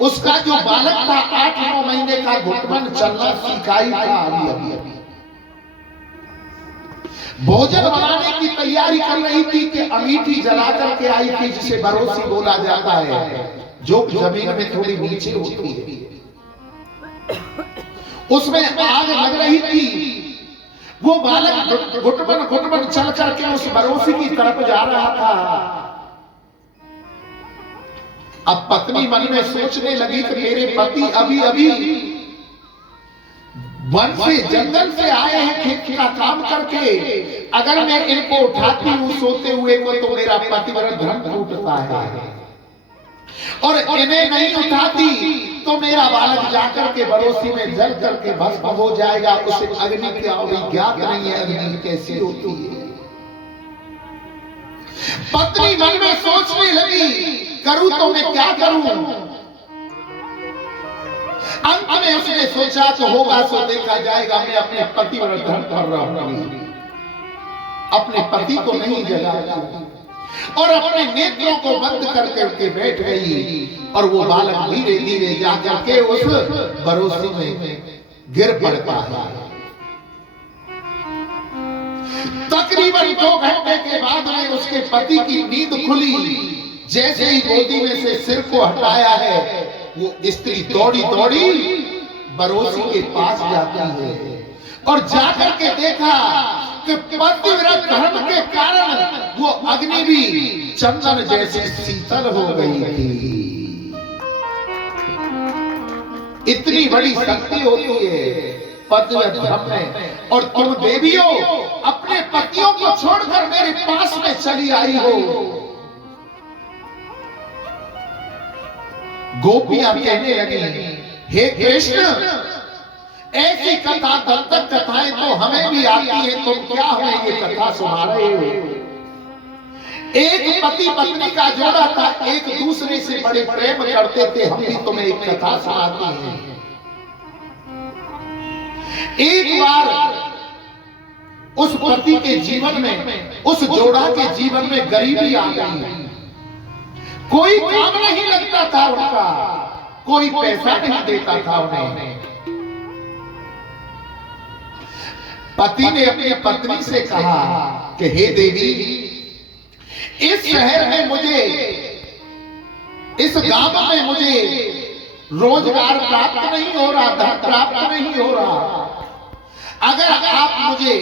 उसका जो बालक था 8-9 महीने का, घुटमन चलना सिखाई था अभी। भोजन बनाने की तैयारी कर रही थी कि अमीठी जला करके आई थी, जिसे बरोसी बोला जाता है, जो जमीन में थोड़ी नीचे होती है। उसमें आग लग रही थी। वो बालक घुटमन चल करके उस बरोसी की तरफ जा रहा था। अब पत्नी मन में सोचने लगी कि मेरे पति अभी अभी वन से जंगल से आए हैं खेत का काम करके, अगर मैं इनको उठाती हूं सोते हुए को तो मेरा पतिव्रत धर्म टूटता है, और इन्हें नहीं उठाती तो मेरा बालक जाकर के बरोसी में जल करके भस्म हो जाएगा। उसे अग्नि की ज्ञात नहीं है, अग्नि कैसी होती है। पत्नी मन में सोचने लगी, करूं तो मैं क्या करूं। अंत में उसने सोचा तो होगा सो देखा जाएगा, मैं अपने पतिव्रत धर्म कर रहा हूं, अपने पति को नहीं जगाऊंगी, और अपने नेत्रों को बंद करके बैठ गई। और वो बालक धीरे धीरे जाकर के उस बरोसी में गिर पड़ता है। तकरीबन 2 घंटे के बाद में उसके पति की नींद खुली। जैसे ही गोदी में से सिर को हटाया है, वो स्त्री दौड़ी दौड़ी बरोसी के पास जाती है, और जाकर के देखा कि पतिव्रत धर्म के कारण वो अग्नि भी चंदन जैसी शीतल हो गई थी। इतनी बड़ी शक्ति होती है पतिव्रत धर्म में। और तुम देवियों अपने पतियों को छोड़कर मेरे पास में चली आई हो। गोपियां कहने लगी, हे कृष्ण, ऐसी कथा दंतक कथाएं तो हमें भी आती है, तुम क्या हमें ये कथा सुना रहे हो। एक पति पत्नी का जोड़ा था, एक दूसरे से बड़े प्रेम करते थे, हम भी तुम्हें एक कथा सुनाते हैं। एक बार उस पति के जीवन में, उस जोड़ा के जीवन में गरीबी आ गई। कोई काम नहीं लगता था उनका, कोई पैसा नहीं देता था उन्हें। पति ने अपनी पत्नी से कहा कि हे देवी, इस शहर में मुझे, इस गांव में मुझे रोजगार प्राप्त नहीं हो रहा, धन प्राप्त नहीं हो रहा। अगर आप मुझे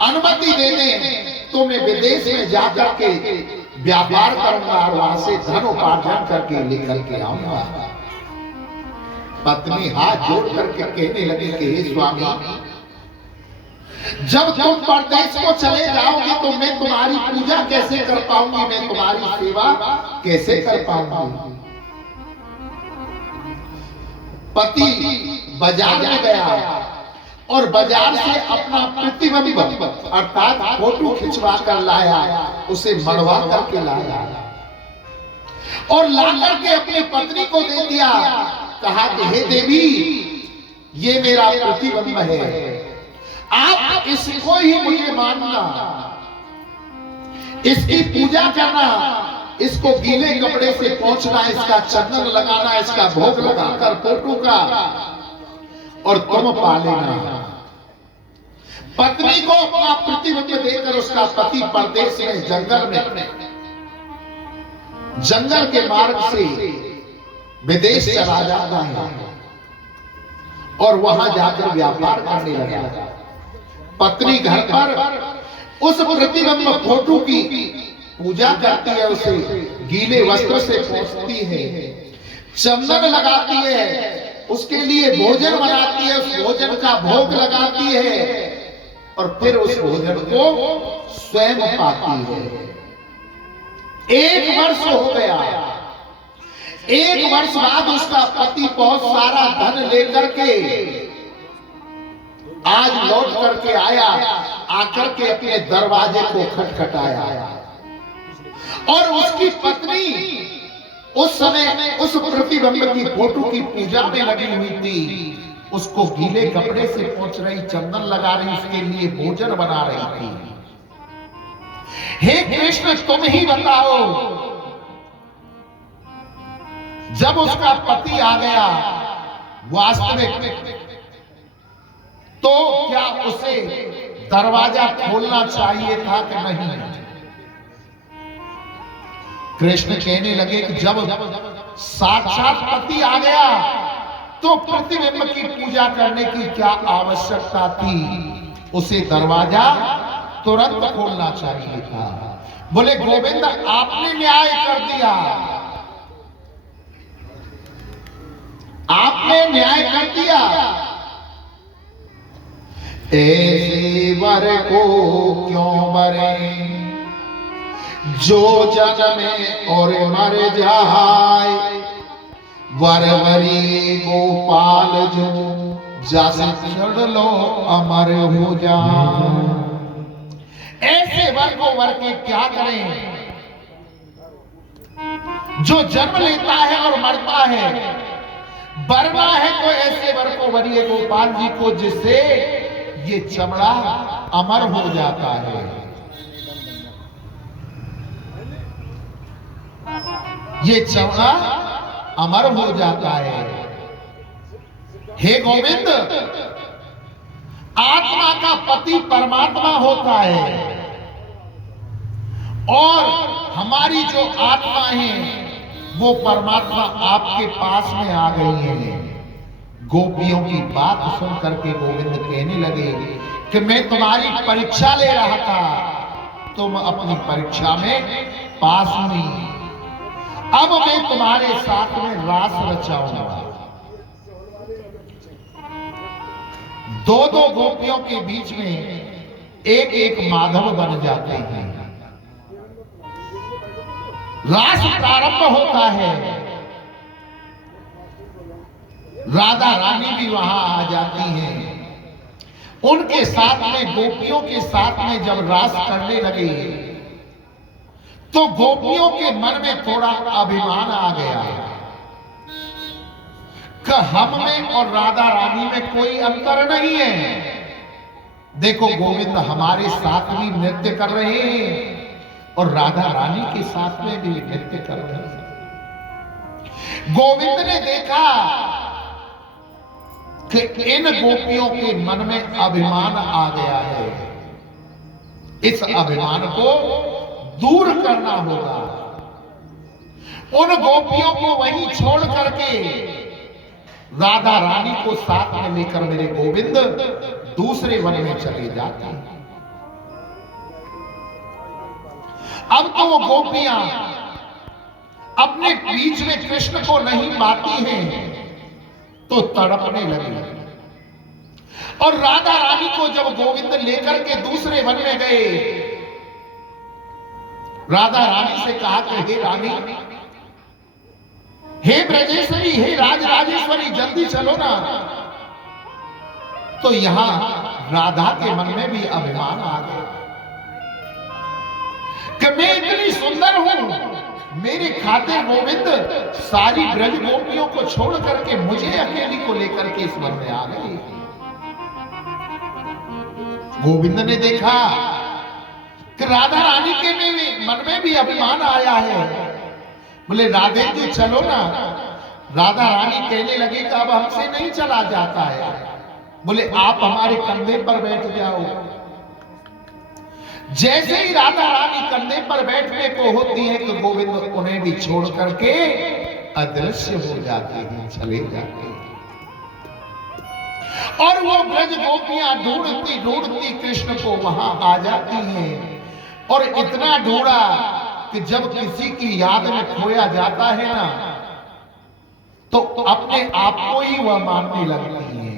अनुमति दे दें तो मैं विदेश में जाकर के व्यापार करूंगा और वहां से धन उपार्जन करके लेकर के आऊंगा। पत्नी हाथ जोड़ करके कहने लगी कि हे स्वामी, जब तुम परदेश को चले जाओगे तो मैं तुम्हारी पूजा कैसे कर पाऊंगी, मैं तुम्हारी सेवा कैसे कर पाऊंगी। पति बाजार में गया और बाजार से अपना प्रतिबिंब अर्थात फोटो खिंचवा कर लाया, उसे मड़वा करके लाया और ला करके अपनी पत्नी को दे दिया। कहा कि हे देवी, ये मेरा प्रतिबिंब है, आप इसको ही मुझे मानना, इसकी पूजा करना, इसको गीले कपड़े से पोंछना, इसका चंदन लगाना, इसका भोग लगाकर फोटो का, और तुम पा लेना। पत्नी को अपना प्रतिबिंब देकर उसका पति परदेश में जंगल के मार्ग से विदेश चला जाता है और वहां जाकर व्यापार करने लगा। पत्नी घर पर उस प्रतिबिंब फोटो की पूजा करती है, उसे गीले वस्त्र से पोंछती है, चंदन लगाती है, उसके लिए भोजन बनाती है, उस भोजन का भोग लगाती है और फिर उस भोजन को स्वयं पाती है। 1 वर्ष हो गया। 1 वर्ष बाद उसका पति बहुत सारा धन लेकर के आज लौट करके आया, आकर के अपने दरवाजे को खटखटाया और उसकी पत्नी उस समय उस प्रतिबिंब की फोटो की पूजा में लगी हुई थी। उसको गीले कपड़े से पोंछ रही, चंदन लगा रही, उसके लिए भोजन बना रही थी। हे कृष्ण, तुम ही बताओ, जब उसका पति आ गया वास्तविक, तो क्या उसे दरवाजा खोलना चाहिए था कि नहीं? कृष्ण कहने लगे कि जब साक्षात पति आ गया तो प्रतिबिंब की पूजा करने की क्या आवश्यकता थी? उसे दरवाजा तुरंत खोलना चाहिए था। बोले गोविंद, आपने न्याय कर दिया, आपने न्याय कर दिया। ऐसे वर को क्यों बरे, जो जन्मे और मर जाए, वरवरी गोपाल जो जस चढ़ लो अमर हो जाए। ऐसे वर को वर के क्या करें जो जन्म लेता है और मरता है। वरना है तो ऐसे वर को वरिए गोपाल जी को, जिससे ये चमड़ा अमर हो जाता है। ये चमड़ा अमर हो जाता है। हे गोविंद, आत्मा का पति परमात्मा होता है, और हमारी जो आत्मा है वो परमात्मा आपके पास में आ गई है। गोपियों की बात सुन करके गोविंद कहने लगे कि मैं तुम्हारी परीक्षा ले रहा था, तुम अपनी परीक्षा में पास हुई, अब मैं तुम्हारे साथ में रास रचाऊंगा। दो दो गोपियों के बीच में एक एक माधव बन जाते हैं। रास प्रारंभ होता है, राधा रानी भी वहां आ जाती हैं। उनके साथ में, गोपियों के साथ में जब रास करने लगे तो गोपियों के मन में थोड़ा अभिमान आ गया कि हम में और राधा रानी में कोई अंतर नहीं है। देखो, गोविंद हमारे साथ भी नृत्य कर रहे हैं और राधा रानी के साथ में भी नृत्य कर रहे हैं। गोविंद ने देखा कि इन गोपियों के मन में अभिमान आ गया है, इस अभिमान को दूर करना होगा। उन गोपियों को वहीं छोड़ करके राधा रानी को साथ में लेकर मेरे गोविंद दूसरे वन में चले जाते हैं। अब तो वो गोपियां अपने बीच में कृष्ण को नहीं पाती हैं तो तड़पने लगी, और राधा रानी को जब गोविंद लेकर के दूसरे वन में गए, राधा रानी से कहा कि हे रानी, हे ब्रजेश्वरी, हे राजराजेश्वरी, जल्दी चलो ना। तो यहां राधा के मन में भी अभिमान आ गया कि मैं इतनी सुंदर हूं, मेरे खातिर गोविंद सारी ब्रज गोपियों को छोड़ करके मुझे अकेली को लेकर के इस वन में आ गई। गोविंद ने देखा कि राधा रानी के मन में भी अभिमान आया है। बोले राधे जी चलो ना। राधा रानी कहने लगी कि अब हमसे नहीं चला जाता है। बोले आप हमारे कंधे पर बैठ जाओ। जैसे ही राधा रानी कंधे पर बैठने को होती है तो गोविंद उन्हें भी छोड़ करके अदृश्य हो जाते हैं, चले जाते हैं। और वो ब्रज गोपियां ढूंढती ढूंढती कृष्ण को वहां आ जाती हैं, और इतना ढूंढा कि जब किसी की याद में खोया जाता है ना तो अपने आप को ही वह मानने लगती है।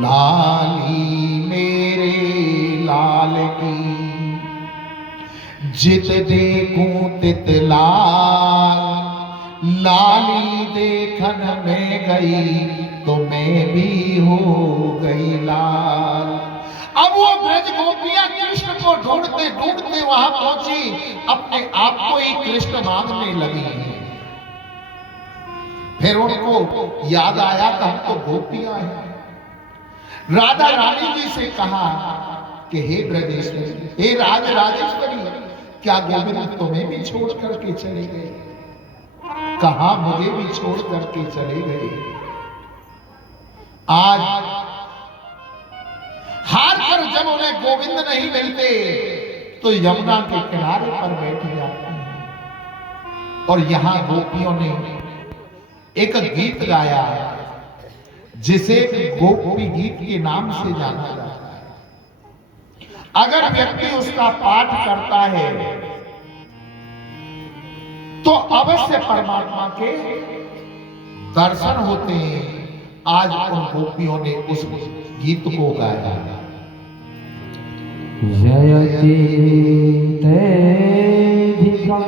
लाली मेरे लाल की जित देखूं तित लाल, लाली देखन में गई तो मैं भी हो गई लाल। अब वो ब्रज गोपियां कृष्ण को ढूंढते ढूंढते वहां पहुंची, अपने आप को ही कृष्ण मांगने लगी। फिर उनको याद आया कि हम तो गोपियां हैं। राधा रानी जी से कहा कि हे ब्रजेश्वरी, हे राज राजेश्वरी, क्या गोविंद तुम्हें भी छोड़ करके चले गए? कहा मुझे भी छोड़ करके चले गए। आज हार कर जब उन्हें गोविंद नहीं मिलते तो यमुना के किनारे पर बैठ जाते हैं। और यहां गोपियों ने एक गीत गाया जिसे गोपी गीत के नाम से जाना जाता है। अगर व्यक्ति उसका पाठ करता है तो अवश्य परमात्मा के दर्शन होते हैं। आज उन गोपियों ने उस गीत को गाया। जयति तेधिकं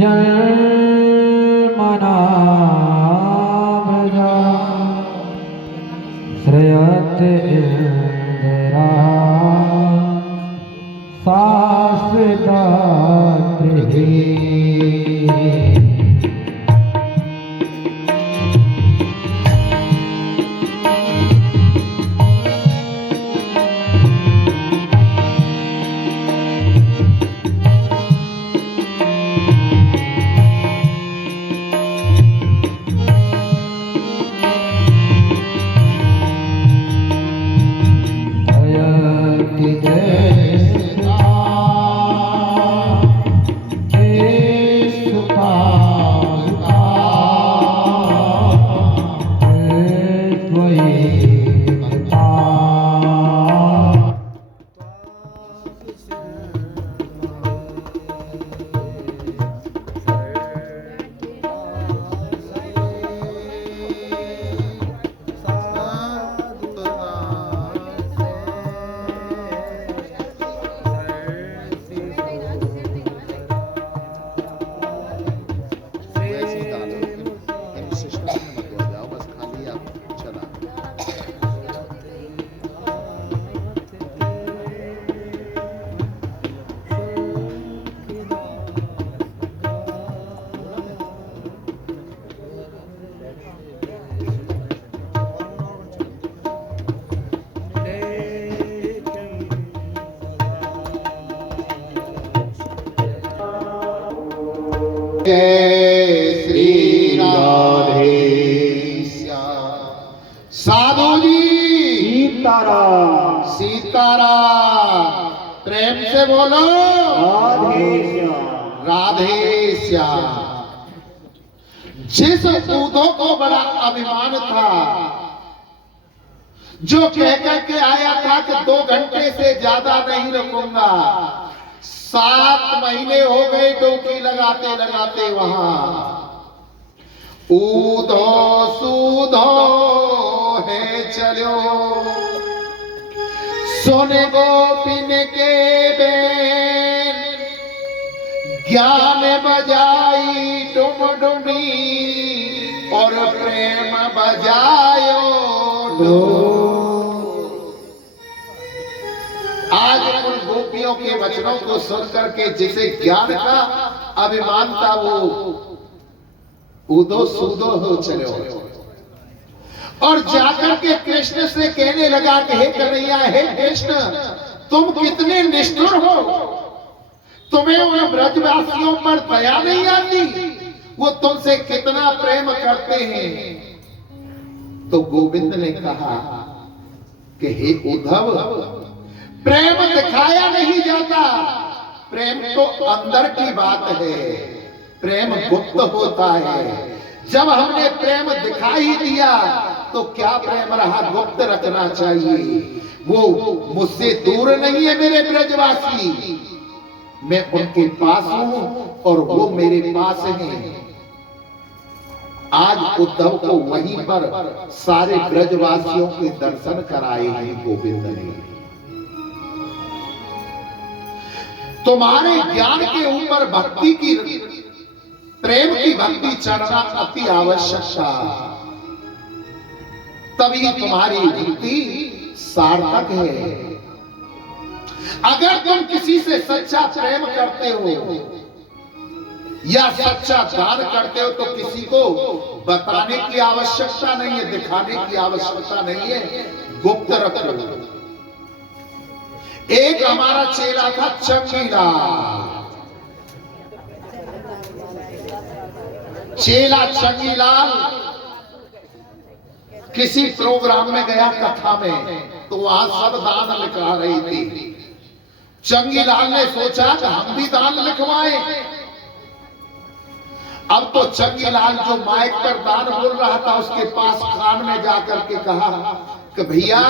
जन्मनाभजा श्रयते इंदिरा शाश्वतात्रिः। जय श्री राधे साधु जी। सीताराम सीताराम, प्रेम से बोलो राधे श्याम राधे श्याम। जिस उद्धव को बड़ा अभिमान था, जो कह के आया था कि 2 घंटे से ज्यादा नहीं रुकूंगा, 7 महीने हो गए डोकी लगाते लगाते वहां। ऊधो सूधो है चलो, सोने गोपिन के बेन, ज्ञान बजाई डुमडुमी और प्रेम बजायो ढोल। आज उन गोपियों के वचनों को सुनकर के जिसे ज्ञान का अभिमान था, वो ऊधो सूधो हो चले और जाकर के कृष्ण से कहने लगा कि हे कन्हैया, हे कृष्ण, तुम कितने निष्ठुर हो, तुम्हें उन ब्रजवासियों पर दया नहीं आती, वो तुमसे कितना प्रेम करते हैं। तो गोविंद ने कहा कि हे उद्धव, प्रेम दिखाया नहीं जाता, प्रेम तो अंदर की बात है, प्रेम गुप्त होता है। जब हमने प्रेम दिखा ही दिया तो क्या प्रेम रहा, गुप्त रखना चाहिए। वो मुझसे दूर नहीं है मेरे ब्रजवासी, मैं उनके पास हूं और वो मेरे पास हैं। आज उद्धव को वहीं पर सारे ब्रजवासियों के दर्शन कराए हैं गोविंद ने। तुम्हारे ज्ञान के ऊपर भक्ति की, प्रेम की भक्ति चढ़ना अति आवश्यक था। तभी तुम्हारी भक्ति सार्थक है। अगर तुम किसी से सच्चा प्रेम करते हो या सच्चा दान करते हो तो किसी को बताने की आवश्यकता नहीं है, दिखाने की आवश्यकता नहीं है, गुप्त रखो। एक हमारा चेला था चंगीलाल, चेला चंगीलाल किसी प्रोग्राम में गया कथा में, तो वहां सब दान लिखा रही थी। चंगीलाल ने सोचा कि हम भी दान लिखवाएं। अब तो चंगीलाल जो माइक पर दान बोल रहा था उसके पास कान में जाकर के कहा कि भैया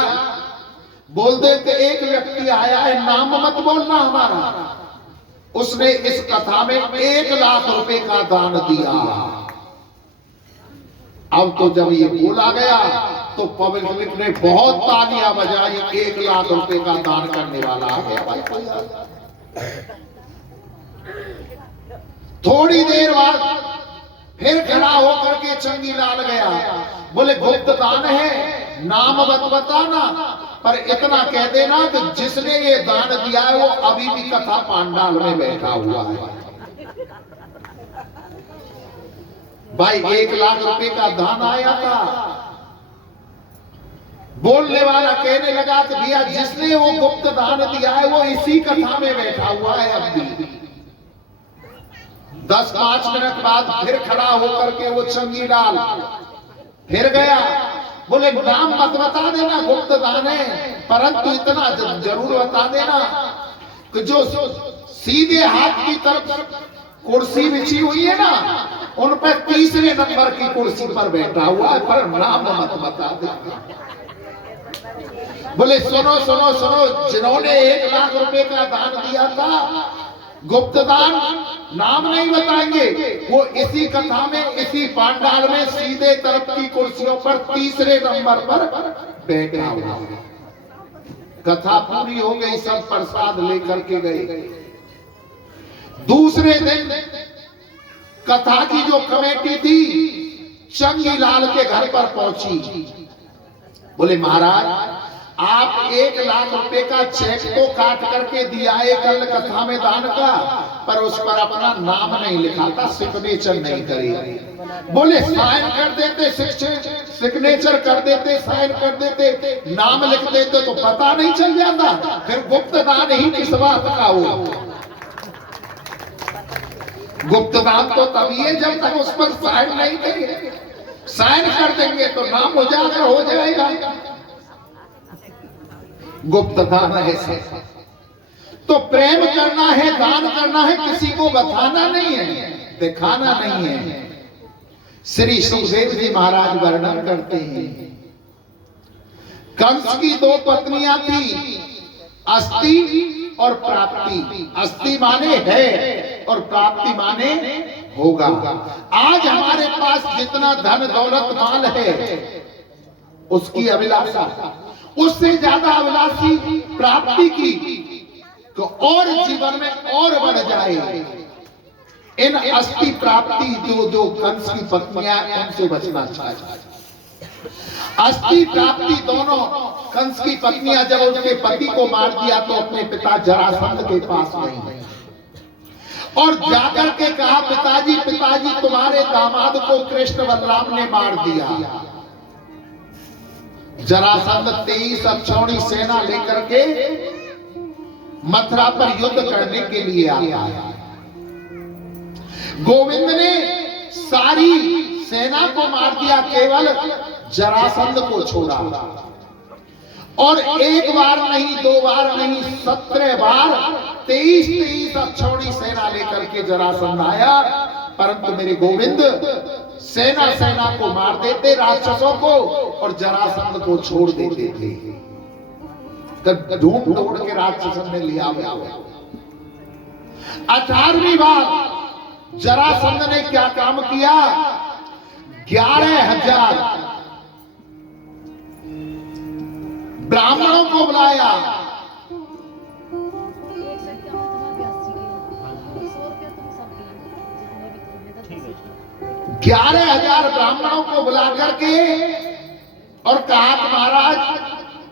बोल दे कि एक व्यक्ति आया है, नाम मत बोलना हमारा। उसने इस कथा में 1 लाख रुपए का दान दिया। अब तो जब ये बोला गया तो पब्लिक ने बहुत तालियां बजाई, 1 लाख रुपए का दान करने वाला आ गया भाई कोई। थोड़ी देर बाद फिर खड़ा होकर के चंगीलाल गया, बोले गुप्त दान है, नाम मत बताना, पर इतना कह देना कि जिसने ये दान दिया है वो अभी भी कथा पांडाल में बैठा हुआ है। भाई 1 लाख रुपए का दान आया था। बोलने वाला कहने लगा कि भैया जिसने वो गुप्त दान दिया है वो इसी कथा में बैठा हुआ है अभी। 10-5 मिनट बाद फिर खड़ा होकर के वो चंगीलाल फिर गया, बोले नाम मत बता देना, गुप्त दान है, परंतु इतना जरूर बता देना कि जो सीधे हाथ की तरफ कुर्सी बिछी हुई है ना, उन पर 3रे नंबर की कुर्सी पर बैठा हुआ है, पर नाम मत बता देना। बोले सुनो सुनो सुनो, जिन्होंने 1 लाख रुपए का दान दिया था, गुप्त दान, नाम नहीं बताएंगे, वो इसी कथा में, इसी पांडाल में सीधे तरफ की कुर्सियों पर 3रे नंबर पर बैठा हुआ। कथा पूरी हो गई, सब प्रसाद लेकर के गए। दूसरे दिन कथा की जो कमेटी थी चंगीलाल के घर पर पहुंची। बोले महाराज आप 1 लाख रुपए का चेक तो काट करके दिया है कल कथा में दान का, पर उस पर अपना नाम नहीं लिखा था, सिग्नेचर नहीं करी। बोले साइन कर देते, सिग्नेचर कर देते, साइन कर देते, नाम लिख देते तो पता नहीं चल जाता, फिर गुप्त दान ही किस बात का हो। गुप्त दान तो तभी है जब तक उस पर साइन नहीं करेंगे, साइन कर देंगे तो नाम उजागर हो जाएगा। गुप्त दान है। तो प्रेम करना है, दान करना है, किसी को बताना नहीं है, दिखाना नहीं है। श्री सुखदेव जी महाराज वर्णन करते हैं, कंस की 2 पत्नियां थी, अस्ति और प्राप्ति। अस्ति माने है और प्राप्ति माने होगा। आज हमारे पास जितना धन दौलत माल है उसकी अभिलाषा, उससे ज्यादा अभिलाषी प्राप्ति की तो और जीवन में और बढ़ जाए। इन अस्थि प्राप्ति जो कंस की पत्नियां उनसे बचना चाहिए। अस्थि प्राप्ति दोनों कंस की पत्नियां जब उनके पति को मार दिया तो अपने पिता जरासंध के पास नहीं और जाकर के कहा पिताजी पिताजी तुम्हारे दामाद को कृष्ण बलराम ने मार दिया। जरासंध 23 अक्षौणी सेना लेकर के मथुरा पर युद्ध करने के लिए आया। गोविंद ने सारी सेना को मार दिया, केवल जरासंध को छोड़ा। और 1 बार नहीं 2 बार नहीं 17 बार 23 अक्षौणी सेना लेकर के जरासंध आया, परंतु मेरे गोविंद सेना सेना को मार देते राक्षसों को और जरासंध को छोड़ देते थे। ढूंढ ढूंढ के राक्षसन ने लिया। 18वीं बार जरासंध ने क्या काम किया, 11,000 ब्राह्मणों को बुलाया। 11,000 ब्राह्मणों को बुला करके और कहा कि महाराज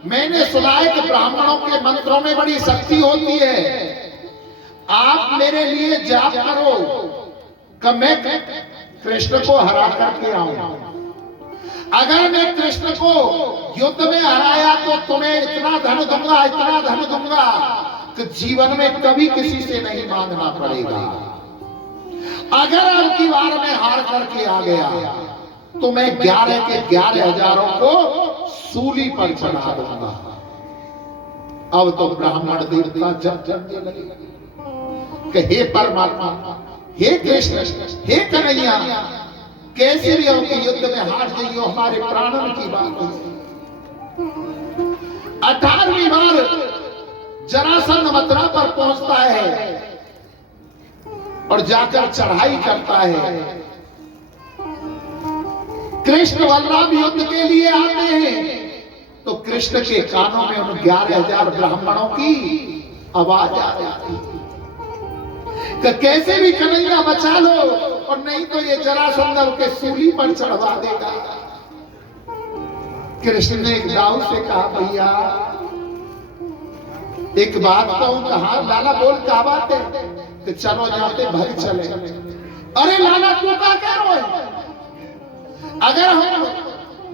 मैंने सुना है कि ब्राह्मणों के मंत्रों में बड़ी शक्ति होती है, आप मेरे लिए जाप करो कि मैं कृष्ण को हरा करके आऊं। अगर मैं कृष्ण को युद्ध में हराया तो तुम्हें इतना धन दूंगा, इतना धन दूंगा कि जीवन में कभी किसी से नहीं मांगना पड़ेगा। अगर अब की बार में हार करके आ गया तो मैं 11 के 11,000 को सूली पर चढ़ा दूंगा। अब तो ब्राह्मण देवता जब जगने लगे कि हे परमात्मा, हे कृष्ण, हे कन्हैया, कैसे भी हो कि युद्ध में हार जाइयो, हमारे प्राणन की बात है। 18वीं बार जरासंध मथुरा पर पहुंचता है और जाकर चढ़ाई करता है। कृष्ण बलराम युद्ध के लिए आते हैं तो कृष्ण के कानों में उन 11,000 ब्राह्मणों की आवाज आ जाती है कि कैसे भी कन्हैया बचा लो और नहीं तो ये जरासंध के सूली पर चढ़वा देगा। कृष्ण ने एक दाऊ से कहा, भैया एक बात कहूं। कहा लाला बोल, क्या बात है? कि चलो जाते भर चले। अरे लाला तू क्या कह रहे हो? अगर हम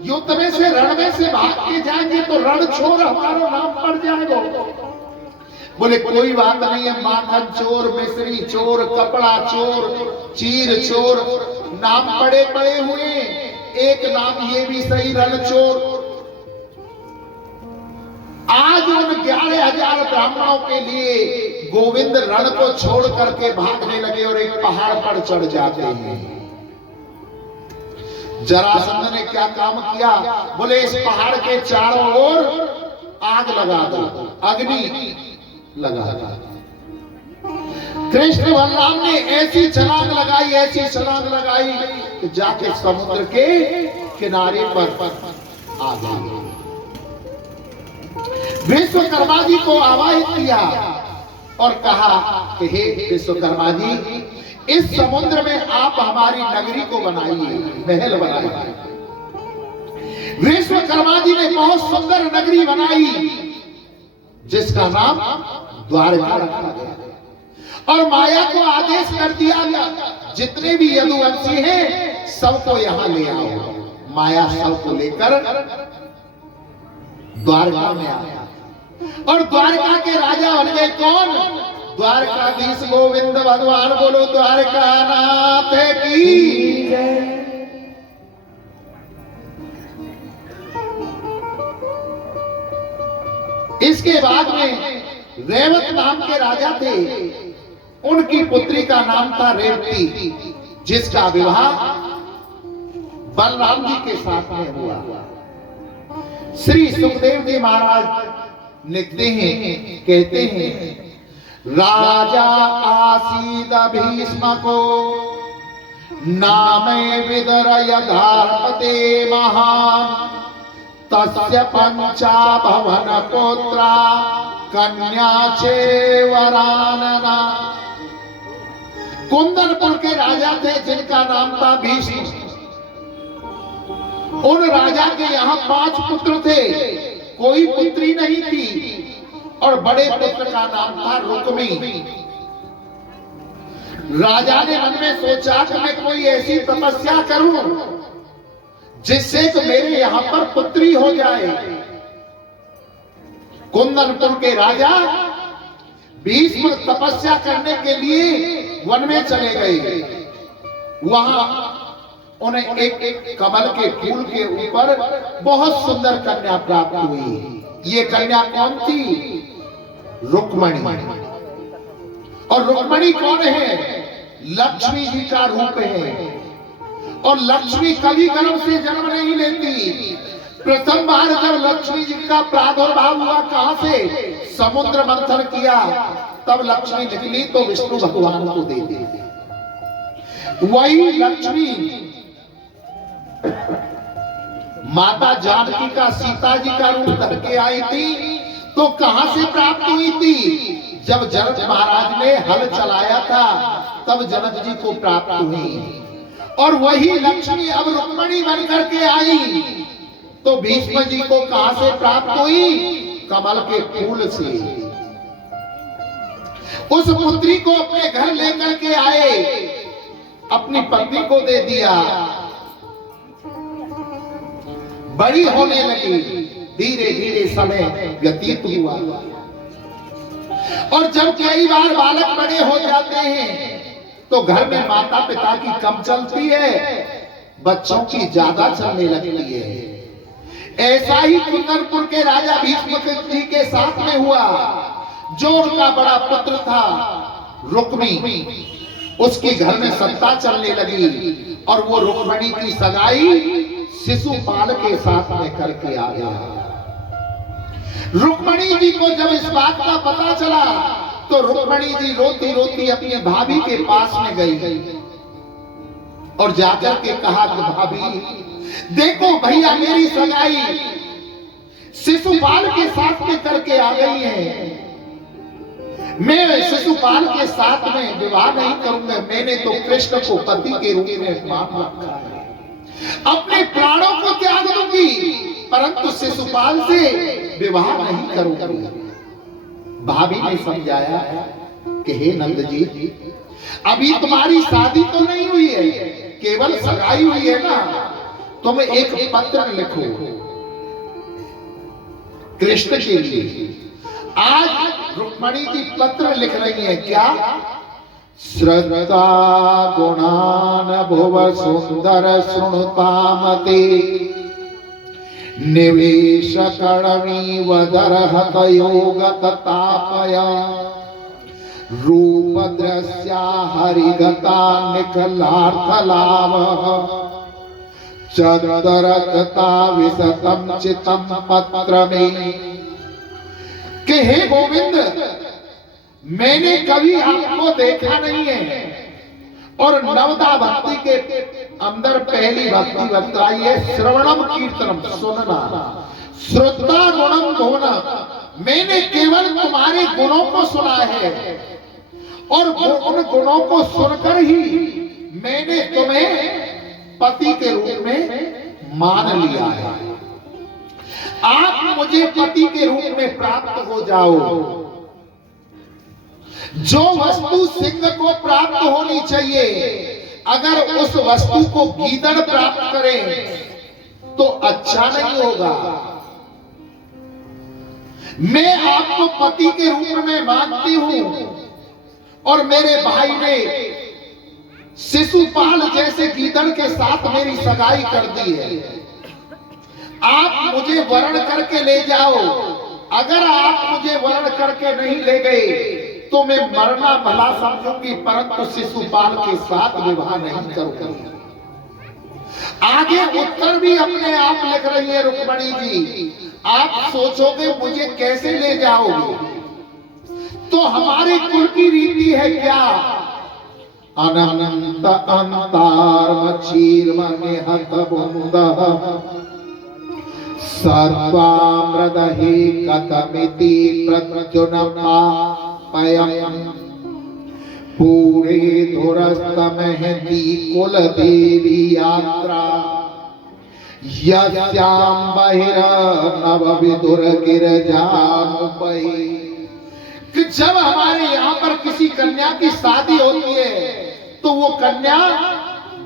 युद्ध में से रण में से भाग के जाएंगे तो रण छोड़ हमारा नाम पड़ जाएगा। बोले कोई बात नहीं है, माखन चोर, मिश्री चोर, कपड़ा चोर, चीर चोर नाम पड़े पड़े हुए, एक नाम ये भी सही, रण चोर। आज उन 11,000 ब्राह्मणों के लिए गोविंद रण को छोड़ करके भागने लगे और एक पहाड़ पर चढ़ जाते हैं। जरासंध ने क्या काम किया? बोले इस पहाड़ के चारों ओर आग लगा दो, अग्नि लगा। कृष्ण बलराम ने ऐसी छलांग लगाई, ऐसी छलांग लगाई कि जाके समुद्र के किनारे पर आ गए। विश्वकर्मा जी को आवाहित किया और कहा कि हे विश्वकर्मा जी, इस समुद्र में आप हमारी नगरी को बनाइए, महल बनाइए। विश्वकर्मा जी ने बहुत सुंदर नगरी बनाई जिसका नाम द्वारका रखा गया और माया को आदेश कर दिया गया जितने भी यदुवंशी हैं सबको यहां ले आओ। माया सबको लेकर द्वारका में आया और द्वारका के राजा बन गए कौन? द्वारकाधीश गोविंद भगवान। बोलो द्वारका नाथ की जय। इसके बाद में रेवत नाम के राजा थे, उनकी पुत्री का नाम था रेवती, जिसका विवाह बलराम जी के साथ में हुआ। श्री सुखदेव जी महाराज लिखते हैं, कहते हैं, राजा आसीद भीष्म को नामे विदरय धार्पते महान, तस्य पंचा भवन पुत्रा कन्या चेवरानना। कुंदनपुर के राजा थे जिनका नाम था भीष्म। उन राजा के यहाँ 5 पुत्र थे, कोई पुत्री नहीं थी और बड़े पुत्र का नाम था रुक्मी। राजा ने मन में सोचा कि मैं कोई ऐसी तपस्या करूं जिससे कि मेरे यहां पर पुत्री हो जाए। कुंदनपुर के राजा भीष्म तपस्या करने के लिए वन में चले गए। वहां उन्हें एक कमल के फूल के ऊपर बहुत सुंदर कन्या प्राप्त हुई। ये कन्या कौन थी? रुक्मणी। और रुक्मणी कौन है? लक्ष्मी जी का रूप है। और लक्ष्मी कभी गर्भ से जन्म नहीं लेती। प्रथम बार जब लक्ष्मी जी का प्रादुर्भाव हुआ, कहां से? समुद्र मंथन किया, तब लक्ष्मी निकली तो विष्णु भगवान को दे दी। वही लक्ष्मी माता जानकी का, सीता जी का रूप धर के आई थी, तो कहां से प्राप्त हुई थी? जब जनक महाराज ने हल चलाया था तब जनक जी को प्राप्त हुई। और वही लक्ष्मी अब रुक्मणी बन करके आई तो भीष्म जी को कहां से प्राप्त हुई? कमल के फूल से। उस पुत्री को अपने घर लेकर के आए, अपनी पत्नी को दे दिया। बड़ी होने लगी, धीरे धीरे समय व्यतीत हुआ और जब कई बार बालक बड़े हो जाते हैं तो घर में माता पिता की कम चलती है, बच्चों की ज्यादा चलने लगती है। ऐसा ही कुंदनपुर के राजा भीष्म जी के साथ में हुआ। जो उनका बड़ा पुत्र था रुक्मी, उसके घर में सत्ता चलने लगी और वो रुक्मणी की सगाई शिशुपाल के साथ में करके आ गया। रुक्मणी जी को जब इस बात का पता चला तो रुक्मणी जी रोती रोती अपनी भाभी के पास में गई और जाकर के कहा कि भाभी देखो भैया मेरी सगाई शिशुपाल के साथ में करके आ गई है। मैं शिशुपाल के साथ में विवाह नहीं करूंगा। मैंने तो कृष्ण को पति के रूप में मान रखा है, अपने प्राणों को त्याग दूंगी परंतु शिशुपाल से विवाह नहीं करूंगी। भाभी ने समझाया कि हे नंद जी, अभी तुम्हारी शादी तो नहीं हुई है, केवल सगाई हुई है ना। तुम एक पत्र लिखो कृष्ण के लिए। आज रुक्मणी जी पत्र लिख रही है। क्या? श्रद्धा गुणान भुव सुंदर शृणुतामते निवेश कणवी वदरहत योगत तापया रूप दृश्या हरिगता निखलार्थ लाभ चतरकता विशतम चितम पत्र में। कि हे गोविंद, मैंने कभी आपको देखा नहीं है और नवदा भक्ति के अंदर पहली भक्ति बतलाई है श्रवणम कीर्तनम, सुनना। श्रोता गुणम धोना, मैंने केवल तुम्हारे गुणों को सुना है और उन गुणों को सुनकर ही मैंने तुम्हें पति के रूप में मान लिया है। आप मुझे पति के रूप में प्राप्त हो जाओ। जो वस्तु सिंह को प्राप्त होनी चाहिए, अगर उस वस्तु को गीदड़ प्राप्त करे तो अच्छा नहीं होगा। मैं आपको पति के रूप में मानती हूं और मेरे भाई ने शिशुपाल जैसे गीदड़ के साथ मेरी सगाई कर दी है। आप मुझे वर्ण करके ले जाओ। अगर आप मुझे वर्ण करके नहीं ले गए तो मैं मरना भला समझूंगी परंतु शिशुपाल के साथ विवाह नहीं करूंगी। आगे उत्तर भी अपने आप लिख रही है रुक्मणी जी। आप सोचोगे मुझे कैसे ले जाओगे? तो हमारे कुल की रीति है क्या? अनंत अंतार मचीर मनिहत बुंद सर्वामृदहि कथमिति प्रत्युनपापयम् पूरे धुरस्त महती कुल देवी यात्रा यस्याम बहिर्नव विदुर गिरजामुपहि। कि जब हमारे यहाँ पर किसी कन्या की शादी होती है तो वो कन्या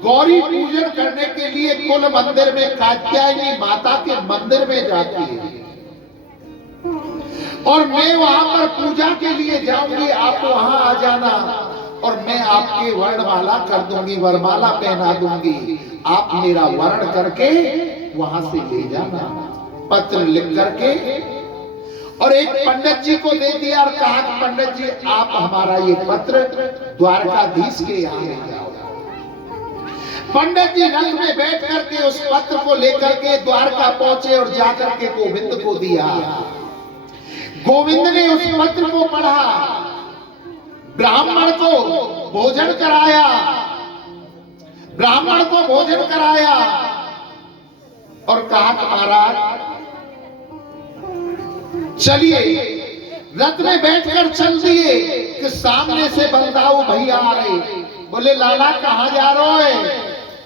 गौरी पूजन करने के लिए कुल मंदिर में कात्यायनी माता के मंदिर में जाती है और मैं वहां पर पूजा के लिए जाऊंगी। आप वहां आ जाना और मैं आपके वर्णमाला कर दूंगी, वरमाला पहना दूंगी। आप मेरा वर्ण करके वहां से ले जाना। पत्र लिख करके और एक पंडित जी को दे दिया और कहा पंडित जी आप हमारा ये पत्र द्वारकाधीश के यहाँ ले जाओ। पंडित जी रथ में बैठ करके उस पत्र को लेकर के द्वारका पहुंचे और जाकर के गोविंद को दिया। गोविंद ने उस पत्र को पढ़ा, ब्राह्मण को भोजन कराया, ब्राह्मण को भोजन कराया और कहा महाराज चलिए। रथ में बैठकर चल दिए कि सामने से बलदाऊ भैया आ रहे। बोले लाला कहां जा रहे हो?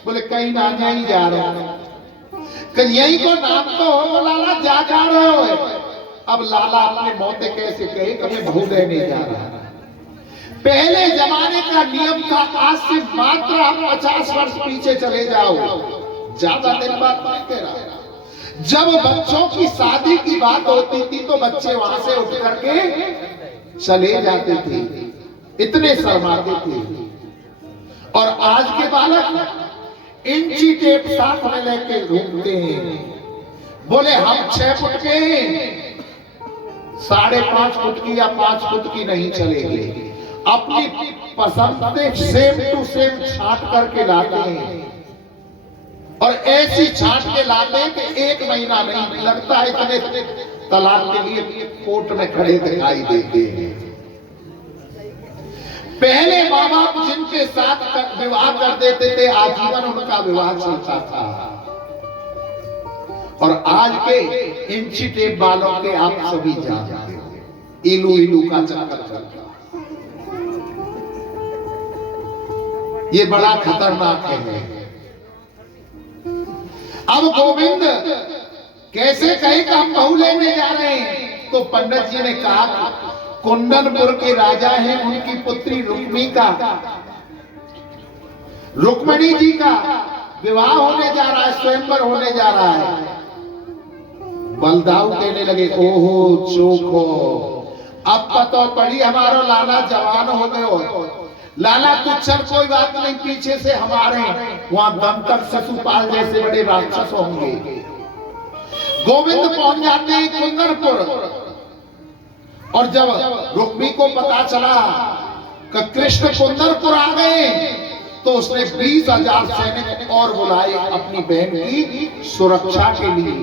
बोले कहीं ना कहीं जा रहा हूं। कन्हैया को नाम तो हो लाला जा रहे हो। अब लाला अपने मौते कैसे कहे कभी भूले नहीं जा रहा। पहले जमाने का नियम था, आज से मात्र आप 50 वर्ष पीछे चले जाओ, ज्यादा दिन बाद नहीं कह रहा। जब बच्चों की शादी की बात होती थी तो बच्चे वहां से उठ करके चले जाते थे, इतने शर्माते थे। और आज के बालक इंची टेप साथ में लेके घूमते हैं। बोले हम 6 फुट के 5.5 फुट की या 5 फुट की नहीं चलेंगे, अपनी पसंद से सेम टू सेम छांट करके लाते हैं। और ऐसी छांट के लाते हैं कि 1 महीना नहीं लगता है, इतने तलाक के लिए कोर्ट में खड़े दिखाई देते हैं। पहले माँ बाप जिनके साथ विवाह कर देते थे, आजीवन उनका विवाह चलता था। और आज के इंची टेप वालों के आप सभी जानते हो, इलू इलू का चक्कर चलता। ये बड़ा खतरनाक है। अब गोविंद कैसे कहे कि हम बहू लेने जा रहे हैं, तो पंडित जी ने कहा कुंदनपुर के राजा हैं, उनकी पुत्री रुक्मणी जी का विवाह होने जा रहा है, स्वयंवर होने जा रहा है। बलदाऊ कहने लगे, ओहो चोखो, अब पता पड़ी हमारा लाला जवान हो गए हो। लाला तू चल, कोई बात नहीं, पीछे से हमारे वहां दंतक शिशुपाल जैसे बड़े राक्षस होंगे। गोविंद पहुंच जाते हैं कुंदनपुर। और जब रुक्मी को पता चला कि कृष्ण कुंदनपुर आ गए, तो उसने 20,000 सैनिक और बुलाए अपनी बहन की सुरक्षा के लिए।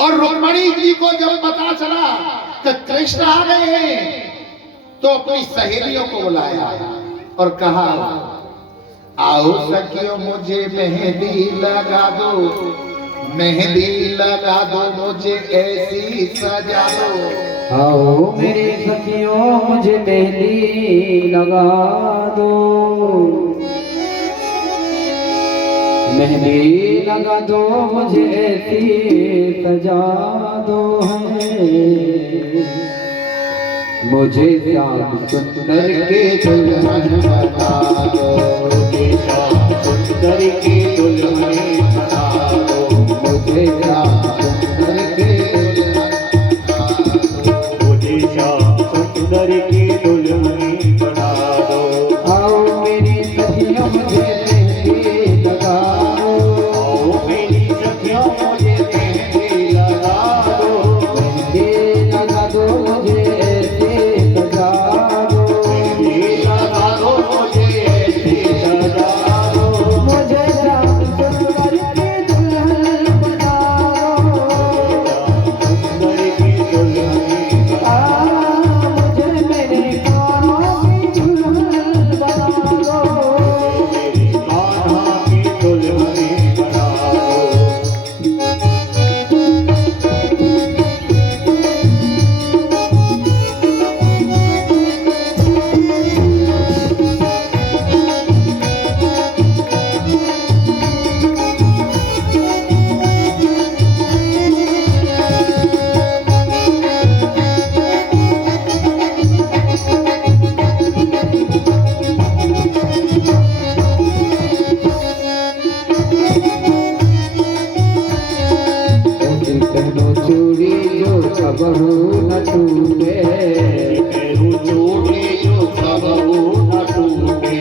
और रुक्मणी जी को जब पता चला कि कृष्ण आ गए हैं, तो अपनी सहेलियों को बुलाया और कहा, आओ सखियों मुझे मेहंदी लगा दो, मेहंदी लगा दो मुझे ऐसी सजा दो। आओ मेरी सखियों मुझे मेहंदी लगा दो, मेहंदी लगा दो मुझे ऐसी सजा दो है। मुझे श्याम सुंदर के दुल्हन बना दो, मुझे श्याम सुंदर के दुल्हन बना दो, मुझे श्याम सुंदर के मुझे श्याम सुंदर के दुल्हन बना दो। आओ मेरी सखियों मुझे मेहंदी लगा दो, आओ मेरी सखियों मुझे मेहंदी लगा दो, मेहंदी लगा दो मुझे बहू न टूटे, चोटी जो बहू न टूटे,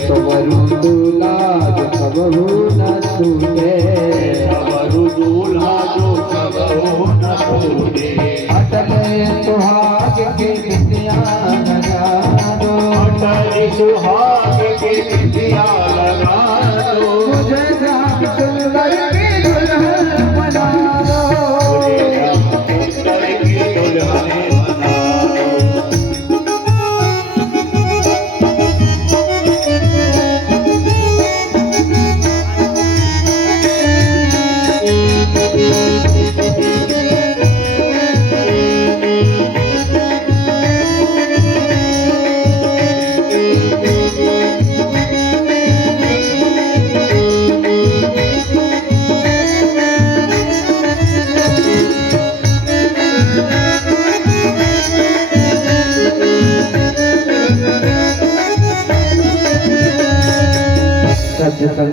सवरू दूल्हा जो बहू न टूटे, सवरू दूल्हा जो बहू न टूटे। अटल सुहाग के बिंदिया लगा दो, अटल सुहाग के बिंदिया लगा दो, मुझे श्याम सुंदर की दुल्हन बना दो।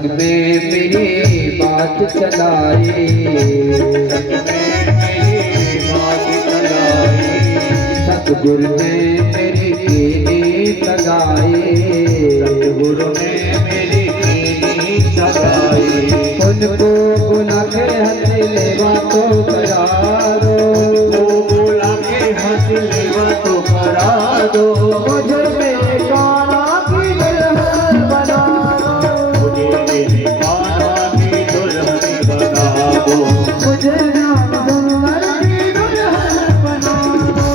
संग में मेरी बात चलाए, सतगुरु ने मेरी कीनी लगाए, सतगुरु ने मेरी कीनी लगाए। उनको बुला के हथेलेवा तो करा दो, उनको बुला के हथेलेवा तो करा दो। मुझे मेरे काना की दुल्हन बना दो, मुझे मेरे काना की दुल्हन बना दो, मुझे राम सुंदर की दुल्हन बना दो,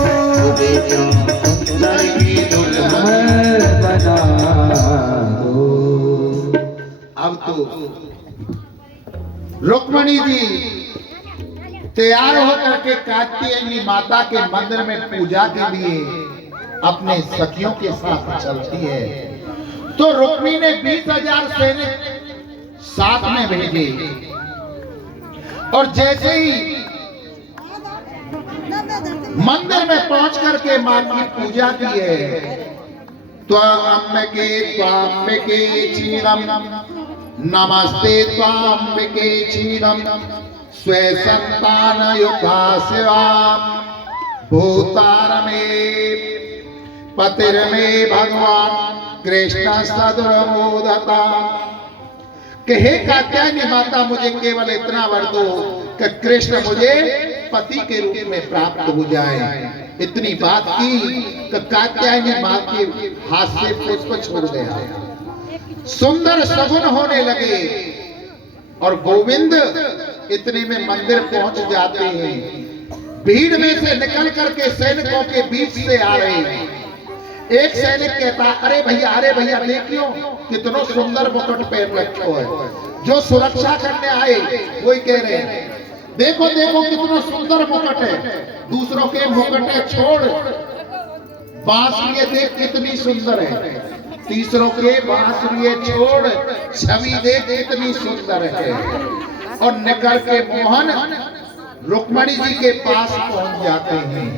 मुझे राम सुंदर की दुल्हन बना दो। अब तो रुक्मणी जी तैयार होकर के कात्यायनी माता के मंदिर में पूजा के लिए अपने सखियों के साथ चलती है। तो रुक्मिणी ने 20,000 सैनिक साथ में भेजे और जैसे ही मंदिर में पहुंच करके मां की पूजा की है तो अम्बिके त्वाम्बिके चीरम नमस्ते त्वाम्बिके चीरम स्वे संतान युगा शिवाम भूतारमे पतिरमे भगवान कृष्ण सदुरमोदता। कहे कात्यायनी माता मुझे केवल इतना वर दो कि कृष्ण मुझे पति के रूप में प्राप्त हो जाए। इतनी बात की कि कात्यायनी मां के हाथ से पुष्प छोड़ गया। सुंदर सगुन होने लगे और गोविंद इतने में मंदिर पहुंच जाते हैं। भीड़ में से निकल करके सैनिकों के बीच से आ रहे हैं। एक सैनिक कहता, अरे भैया देखियो कितना सुंदर मुकुट पहन रखो है। जो सुरक्षा करने आए वही कह रहे हैं, देखो देखो कितना सुंदर मुकुट है। दूसरों के मुकुट छोड़, बांसुरी देख कितनी सुंदर है। तीसरों के बांसुरी छोड़, छवि देख कितनी सुंदर है। और निकल के मोहन रुक्मणी जी के पास पहुंच जाते हैं।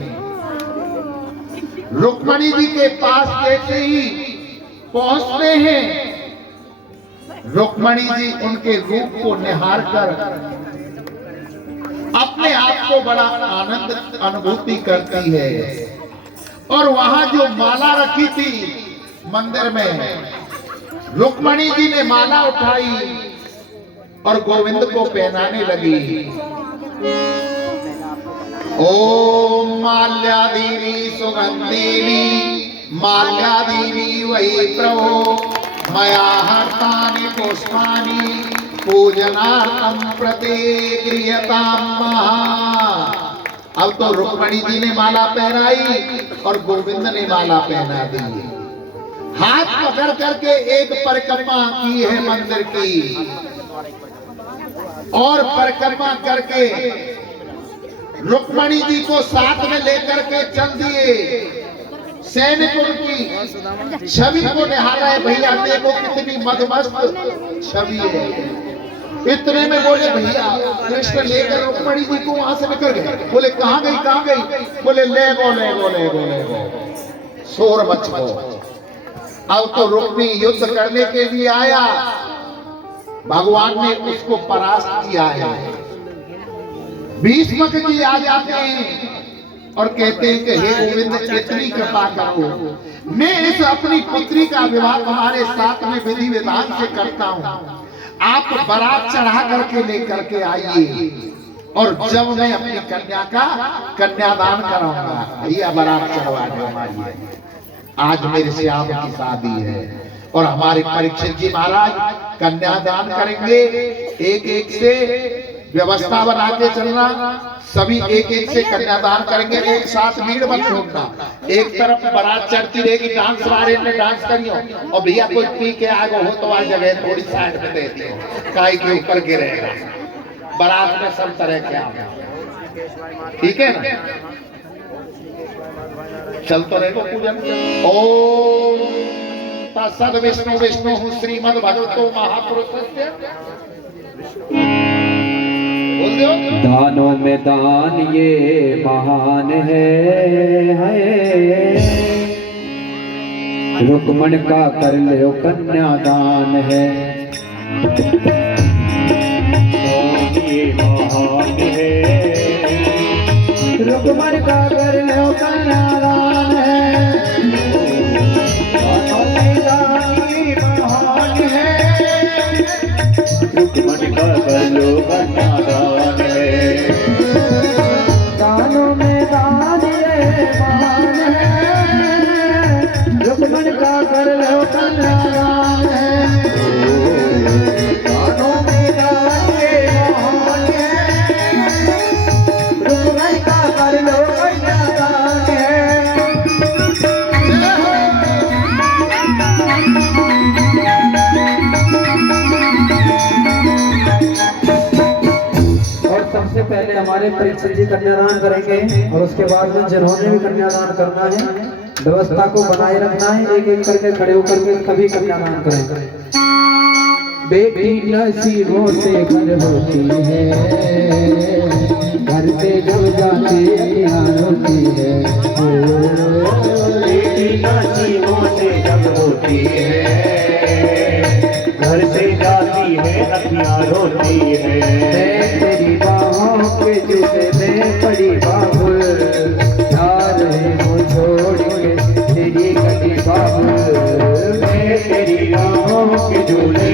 रुक्मणी जी के पास जैसे ही पहुंचते हैं, रुक्मणी जी उनके रूप को निहार कर अपने आप को बड़ा आनंद अनुभूति करती है। और वहां जो माला रखी थी मंदिर में, रुक्मणी जी ने माला उठाई और गोविंद को पहनाने लगी। ओम माल्यादेवी सुगंधेवी माल्यादेवी वही प्रभो मया हर्तानि पुष्पाणि पूजनार्थं प्रतिगृह्यतां महा। अब तो रुक्मणी जी ने माला पहनाई और गोविंद ने माला पहना दी। हाथ पकड़ करके एक परिक्रमा की है मंदिर की और परिक्रमा करके रुक्मणी जी को साथ में लेकर के चल दिए। सैनिक उनकी छवि को निहारा है। भैया देखो कितनी मदमस्त छवि है। इतने में बोले, भैया कृष्ण लेकर रुक्मणी जी को वहां से निकल गए। बोले कहां गई? बोले ले बोले शोर मच गो। अब तो रुक्मी युद्ध करने के लिए आया, भगवान ने उसको परास्त किया है। भीष्म जी आ जाते हैं और कहते हैं कि हे गोविंद इतनी कृपा करो, मैं इस अपनी पुत्री का विवाह तुम्हारे साथ में विधि विधान से करता हूँ। आप बारात चढ़ा करके लेकर के आइए और जब मैं अपनी कन्या का कन्यादान कराऊंगा। भैया बारात चढ़वाने हमारी, आज मेरे श्याम की शादी है और हमारे परीक्षित जी महाराज कन्यादान करेंगे। एक एक से व्यवस्था बना के चलना, सभी एक एक से कन्यादान करेंगे। एक साथ भीड़ मत छोड़ना। एक तरफ बारात चढ़ती रहेगी, डांस वाले ने डांस करियो और भैया कोई पी के आगे हो तो आ जगह थोड़ी साइड में दे दियो, काय के ऊपर गिरेगा। बारात में सब तरह के आगे, ठीक है ना? चलते रहेगा पूजन। ओम तत्सद विष्णु विष्णु श्रीमद् भगवतो महापुरुषस्य। दानों में दान ये महान है। रुक्मण का कर लो कन्यादान है। ये महान है रुकमण का कर लो कल्याण है महान है रुकमण का गलो कन्यादान है दानों में दान ये महान है रुकमण का कर लो कल्याण है दानों में दान ये महान है रुकमण का कर लो कल्याण है और सबसे पहले हमारे परीक्षित जी कन्यादान करेंगे और उसके बाद में जिन्होंने भी कन्यादान करना है व्यवस्था को बनाए रखना है, एक एक करके खड़े होकर के सभी कन्यादान करें। बेटी नसीबों से घर होती है, घर पे जब जाती अज्ञान होती है। बेटी नसीबों से जब होती है, घर से जाती है अखियाँ रोती है। मैं तेरी बाहों के जूते में पड़ी बाबुल, जा रहे हो छोड़ के तेरी गली बाबुल। मैं तेरी बाहों के झूले